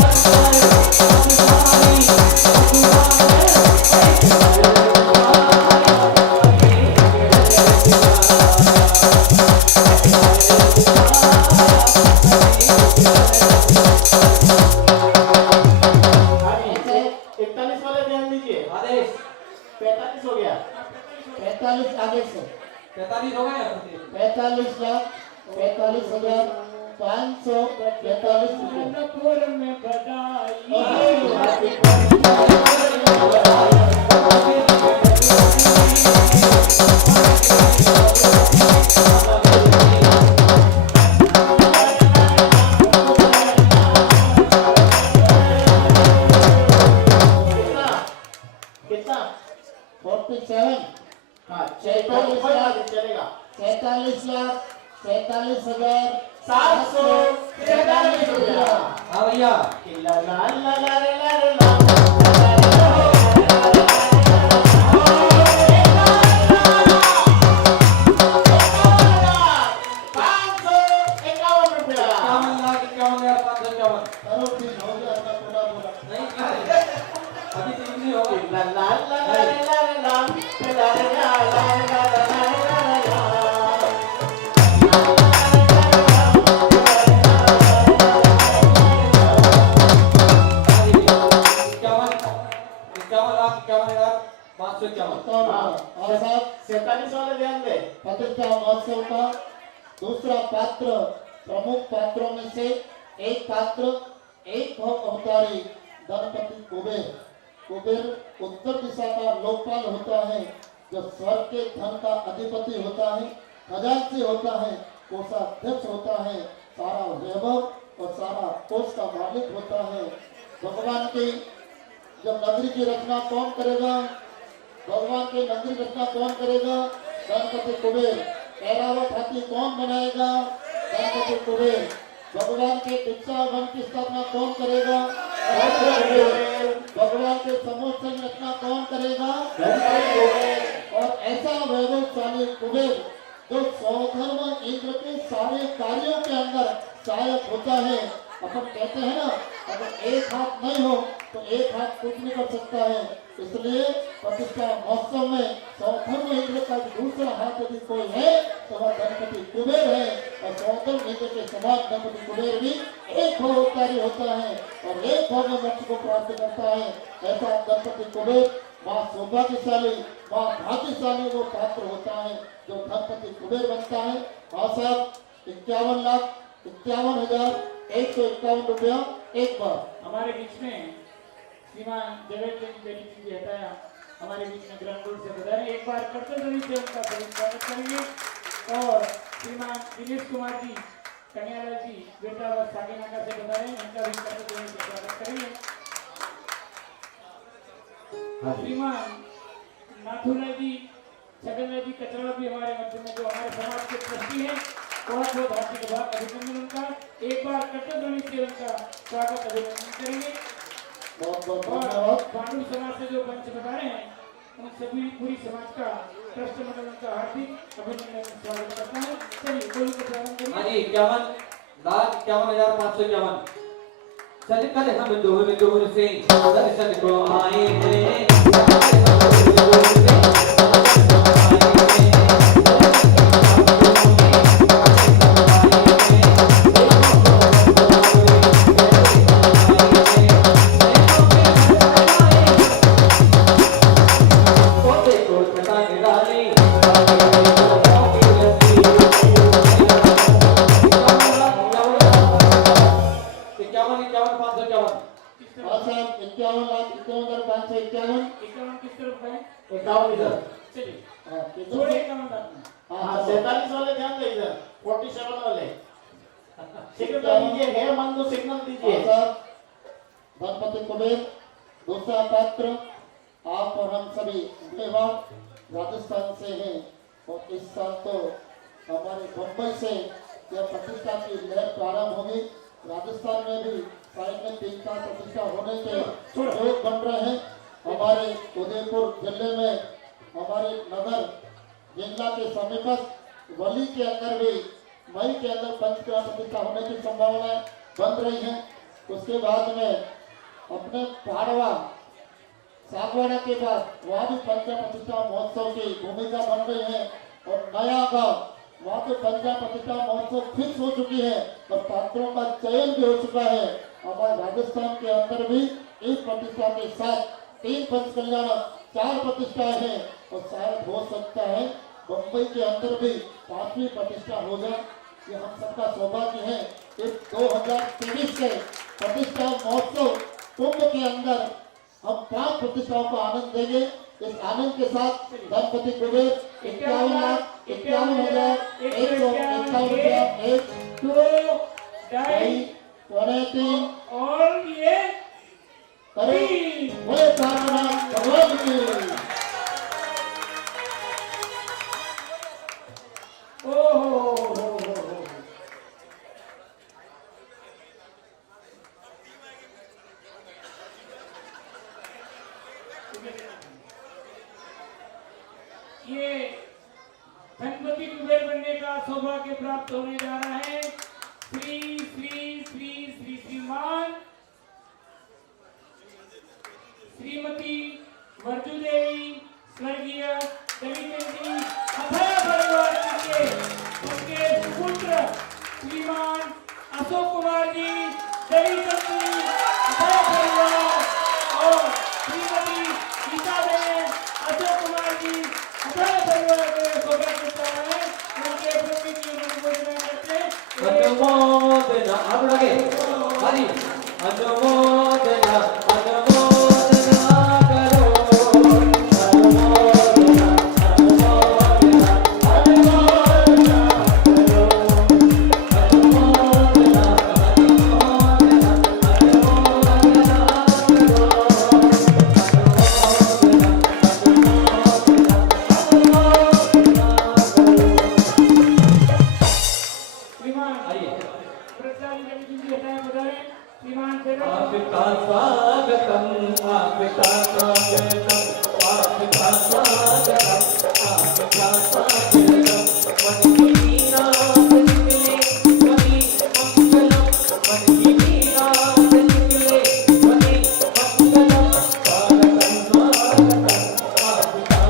आदेश 45 हो गया। 45 आगे से 45 हो गए। 45 लाख 45,545 रुपये। मनपुर में बधाई कितना 47 हाँ 46 लाख चलेगा 47 लाख 47,743 रुपया। हाँ भैया ला ला ला ला ला ला ला और साहब 47 वाले ध्यान दे। प्रतिष्ठा महोत्सव का दूसरा पात्र, प्रमुख पात्रों में से एक पात्र, एक भव अवतारी गणपति कुबेर। कुबेर उत्तर दिशा का लोकपाल होता है, जो स्वर्ग के धन का अधिपति होता है, खजांची होता है, कोषाध्यक्ष होता है, सारा वैभव और सारा कोष का मालिक होता है। भगवान की जब नगरी की रचना कौन करेगा? भगवान की नगरी रचना कौन करेगा? गणपति कुबेर। ऐरावत हाथी कौन बनाएगा? गणपति कुबेर। भगवान के दीक्षा वन की स्थापना कौन करेगा? गणपति कुबेर। भगवान के समूह संरचना कौन करेगा? गणपति कुबेर। और ऐसा वैभवशाली कुबेर जो स्वधर्म इंद्र के सारे कार्यों के अंदर सहायक होता है। अपन कहते हैं ना, अगर एक हाथ नहीं हो तो एक हाथ कुछ नहीं कर सकता है। इसलिए प्रतिष्ठा महोत्सव में स्वधर्म इंद्र का दूसरा हाथ यदि कोई है तो वह गणपति कुबेर है। और स्वधर्म इंद्र के समान गणपति कुबेर भी एक भवतारी होता है और एक भव में मोक्ष को प्राप्त करता है। ऐसा गणपति कुबेर माँ सौभाग्यशाली, माँ भाग्यशाली वो पात्र होता है जो गणपति कुबेर बनता है। हाँ साहब, 51,51,151 रुपया एक बार। हमारे बीच में श्रीमान जवेद जी हटाया हमारे बीच में ग्राउंड रूट से बता रहे, एक बार कर्तव्य से उनका स्वागत करेंगे। और श्रीमान दिनेश कुमार जी कन्याला जी बेटा व सागिनाका से बता रहे हैं, इनका भी कर्तव्य से स्वागत करेंगे। श्रीमान नाथुला जी, छगनला जी कचरा भी हमारे मध्य में, जो हमारे समाज के ट्रस्टी हैं, बहुत बहुत हार्दिक अभिनंदन उनका। एक बार कर्तव्य से उनका स्वागत अभिनंदन करेंगे। बहुत बहुत और धन्यवाद। पांडु समाज से जो मंच बता रहे हैं, उन सभी पूरी समाज का ट्रस्ट मंडल का हार्दिक अभिनंदन स्वागत करता है। चलिए कोई को प्रारंभ करिए। हाँ जी, 51,51,551। चल कर हम दूर दूर से दर्शन को आए हैं। हाँ साहब, 51,51,551। एकावन किस तरफ है? 51 इधर। चलिए हाँ, किधर थोड़े से? एकावन बात में। हाँ 47 वाले ध्यान दे इधर। 47 वाले सिग्नल दीजिए, है मन तो सिग्नल दीजिए। हाँ साहब, गणपति कुबेर दूसरा पात्र। आप और हम सभी मेवाड़ राजस्थान से हैं और इस साल तो हमारे मुंबई से यह प्रतिष्ठा की लहर प्रारंभ होगी। राजस्थान में भी साइड में 3-4 प्रतिष्ठा होने के योग बन रहे हैं। हमारे उदयपुर जिले में, हमारे नगर जिला के समीपस्थ वली के अंदर भी मई के अंदर पंचकला प्रतिष्ठा होने की संभावनाएं बन रही हैं। उसके बाद में अपने पाड़वा सागवाड़ा के बाद वहाँ भी पंचकला प्रतिष्ठा महोत्सव की भूमिका बन रही है। और नया गांव वहाँ पे पंचकला प्रतिष्ठा महोत्सव फिक्स हो चुकी है और पात्रों का चयन भी हो चुका है। हमारे राजस्थान के अंदर भी इस प्रतिष्ठा के साथ 3 पंचकल्याण 4 प्रतिष्ठाएं हैं और शायद हो सकता है मुंबई के अंदर भी 5वीं प्रतिष्ठा हो जाए। ये हम सबका सौभाग्य है। इस 2023 के प्रतिष्ठा महोत्सव कुंभ के अंदर हम 5 प्रतिष्ठाओं को आनंद देंगे। इस आनंद के साथ गणपति कुबेर 51,51,151 रुपया 1, 2, 2.5 पौने 3 और ये करें। बोले सारनाथ भगवान की। ओहो ये गणपति कुबेर बनने का सौभाग्य प्राप्त होने जा रहा है श्री श्री श्री श्री श्रीमान श्रीमती वर्जू देवी स्वर्गीय दलित जी अभय परिवार के उनके पुत्र श्रीमान अशोक कुमार जी दलित जी अभय परिवार और श्रीमती गीता बहन अशोक कुमार जी अभय अनुमोदना आप लोग आगे हरी अनुमोदना अनुमोदना करो अनुमोदना अनुमोदना अनुमोदना करो अनुमोदना आपका स्वागतम आपका स्वागतम आपका स्वागतम आपका स्वागतम मन की मीरा से निकले ध्वनि मंगलम मन की मीरा से निकले ध्वनि मंगलम स्वागतम स्वागतम आपका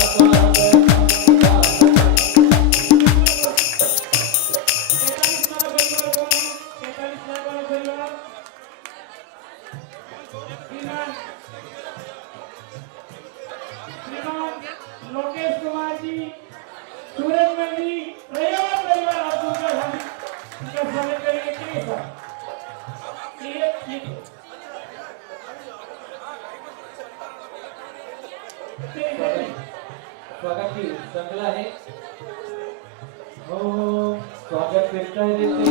लोकेश कुमार जी, सूरज मंडी, रैयावत परिवार आप उनका स्वागत करेंगे। प्लीज सर, स्वागत की श्रृंखला है स्वागत करते रहते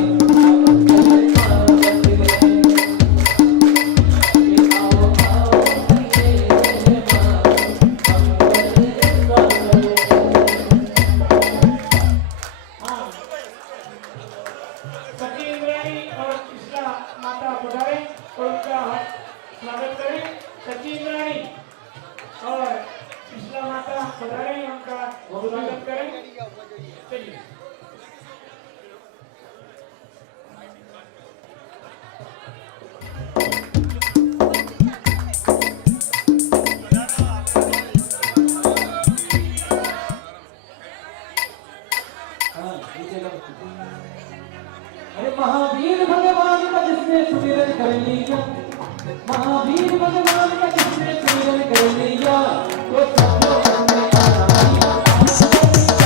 स्वागत करें। सचिन रानी और पिछला माता पधारे उनका स्वागत करें। चलिए अरे महावीर भगवान का जिसने सुमिरन कर लिया महावीर भगवान का जिसने सुमिरन कर लिया तो सब लोग में आना तो सब लोग में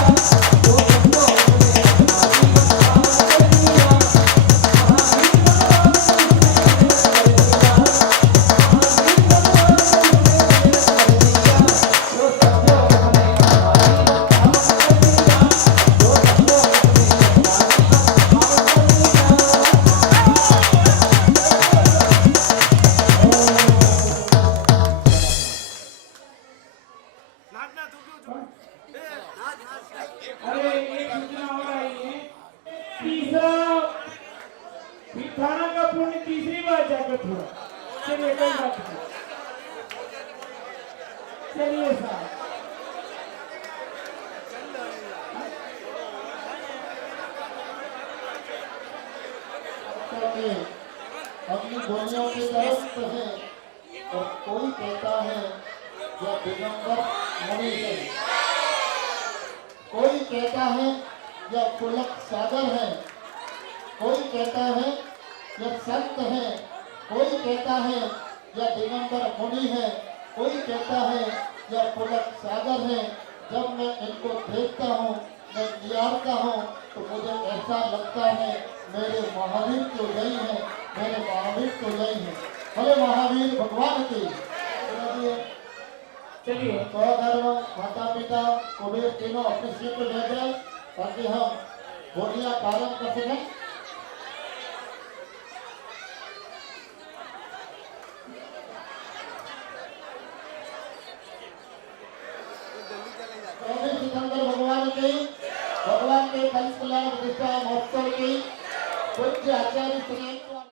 अरे एक सूचना हो रही है। तीसरा थाना का पुण्य तीसरी बार जागृत हुआ। चलिए कोई बात नहीं। चलिए साहब अपनी गोलियों की तरफ है और कोई कहता है यह दिगंबर मुनि है, कोई कहता है यह पुलक सागर है, कोई कहता है यह संत है, कोई कहता है यह दिगंबर मुनि है, कोई कहता है यह पुलक सागर है। जब मैं इनको देखता हूँ, मैं निहारता हूँ तो मुझे ऐसा लगता है मेरे महावीर तो यही है, मेरे महावीर तो यही है। भले महावीर भगवान की चलिए स्वधर्म माता पिता कुबेर तीनों अपने सीट पर बैठ जाए ताकि हम बोलियां पालन कर सकें। सिकंदर भगवान के कलश कल्याण प्रतिष्ठा महोत्सव की पूज्य आचार्य श्री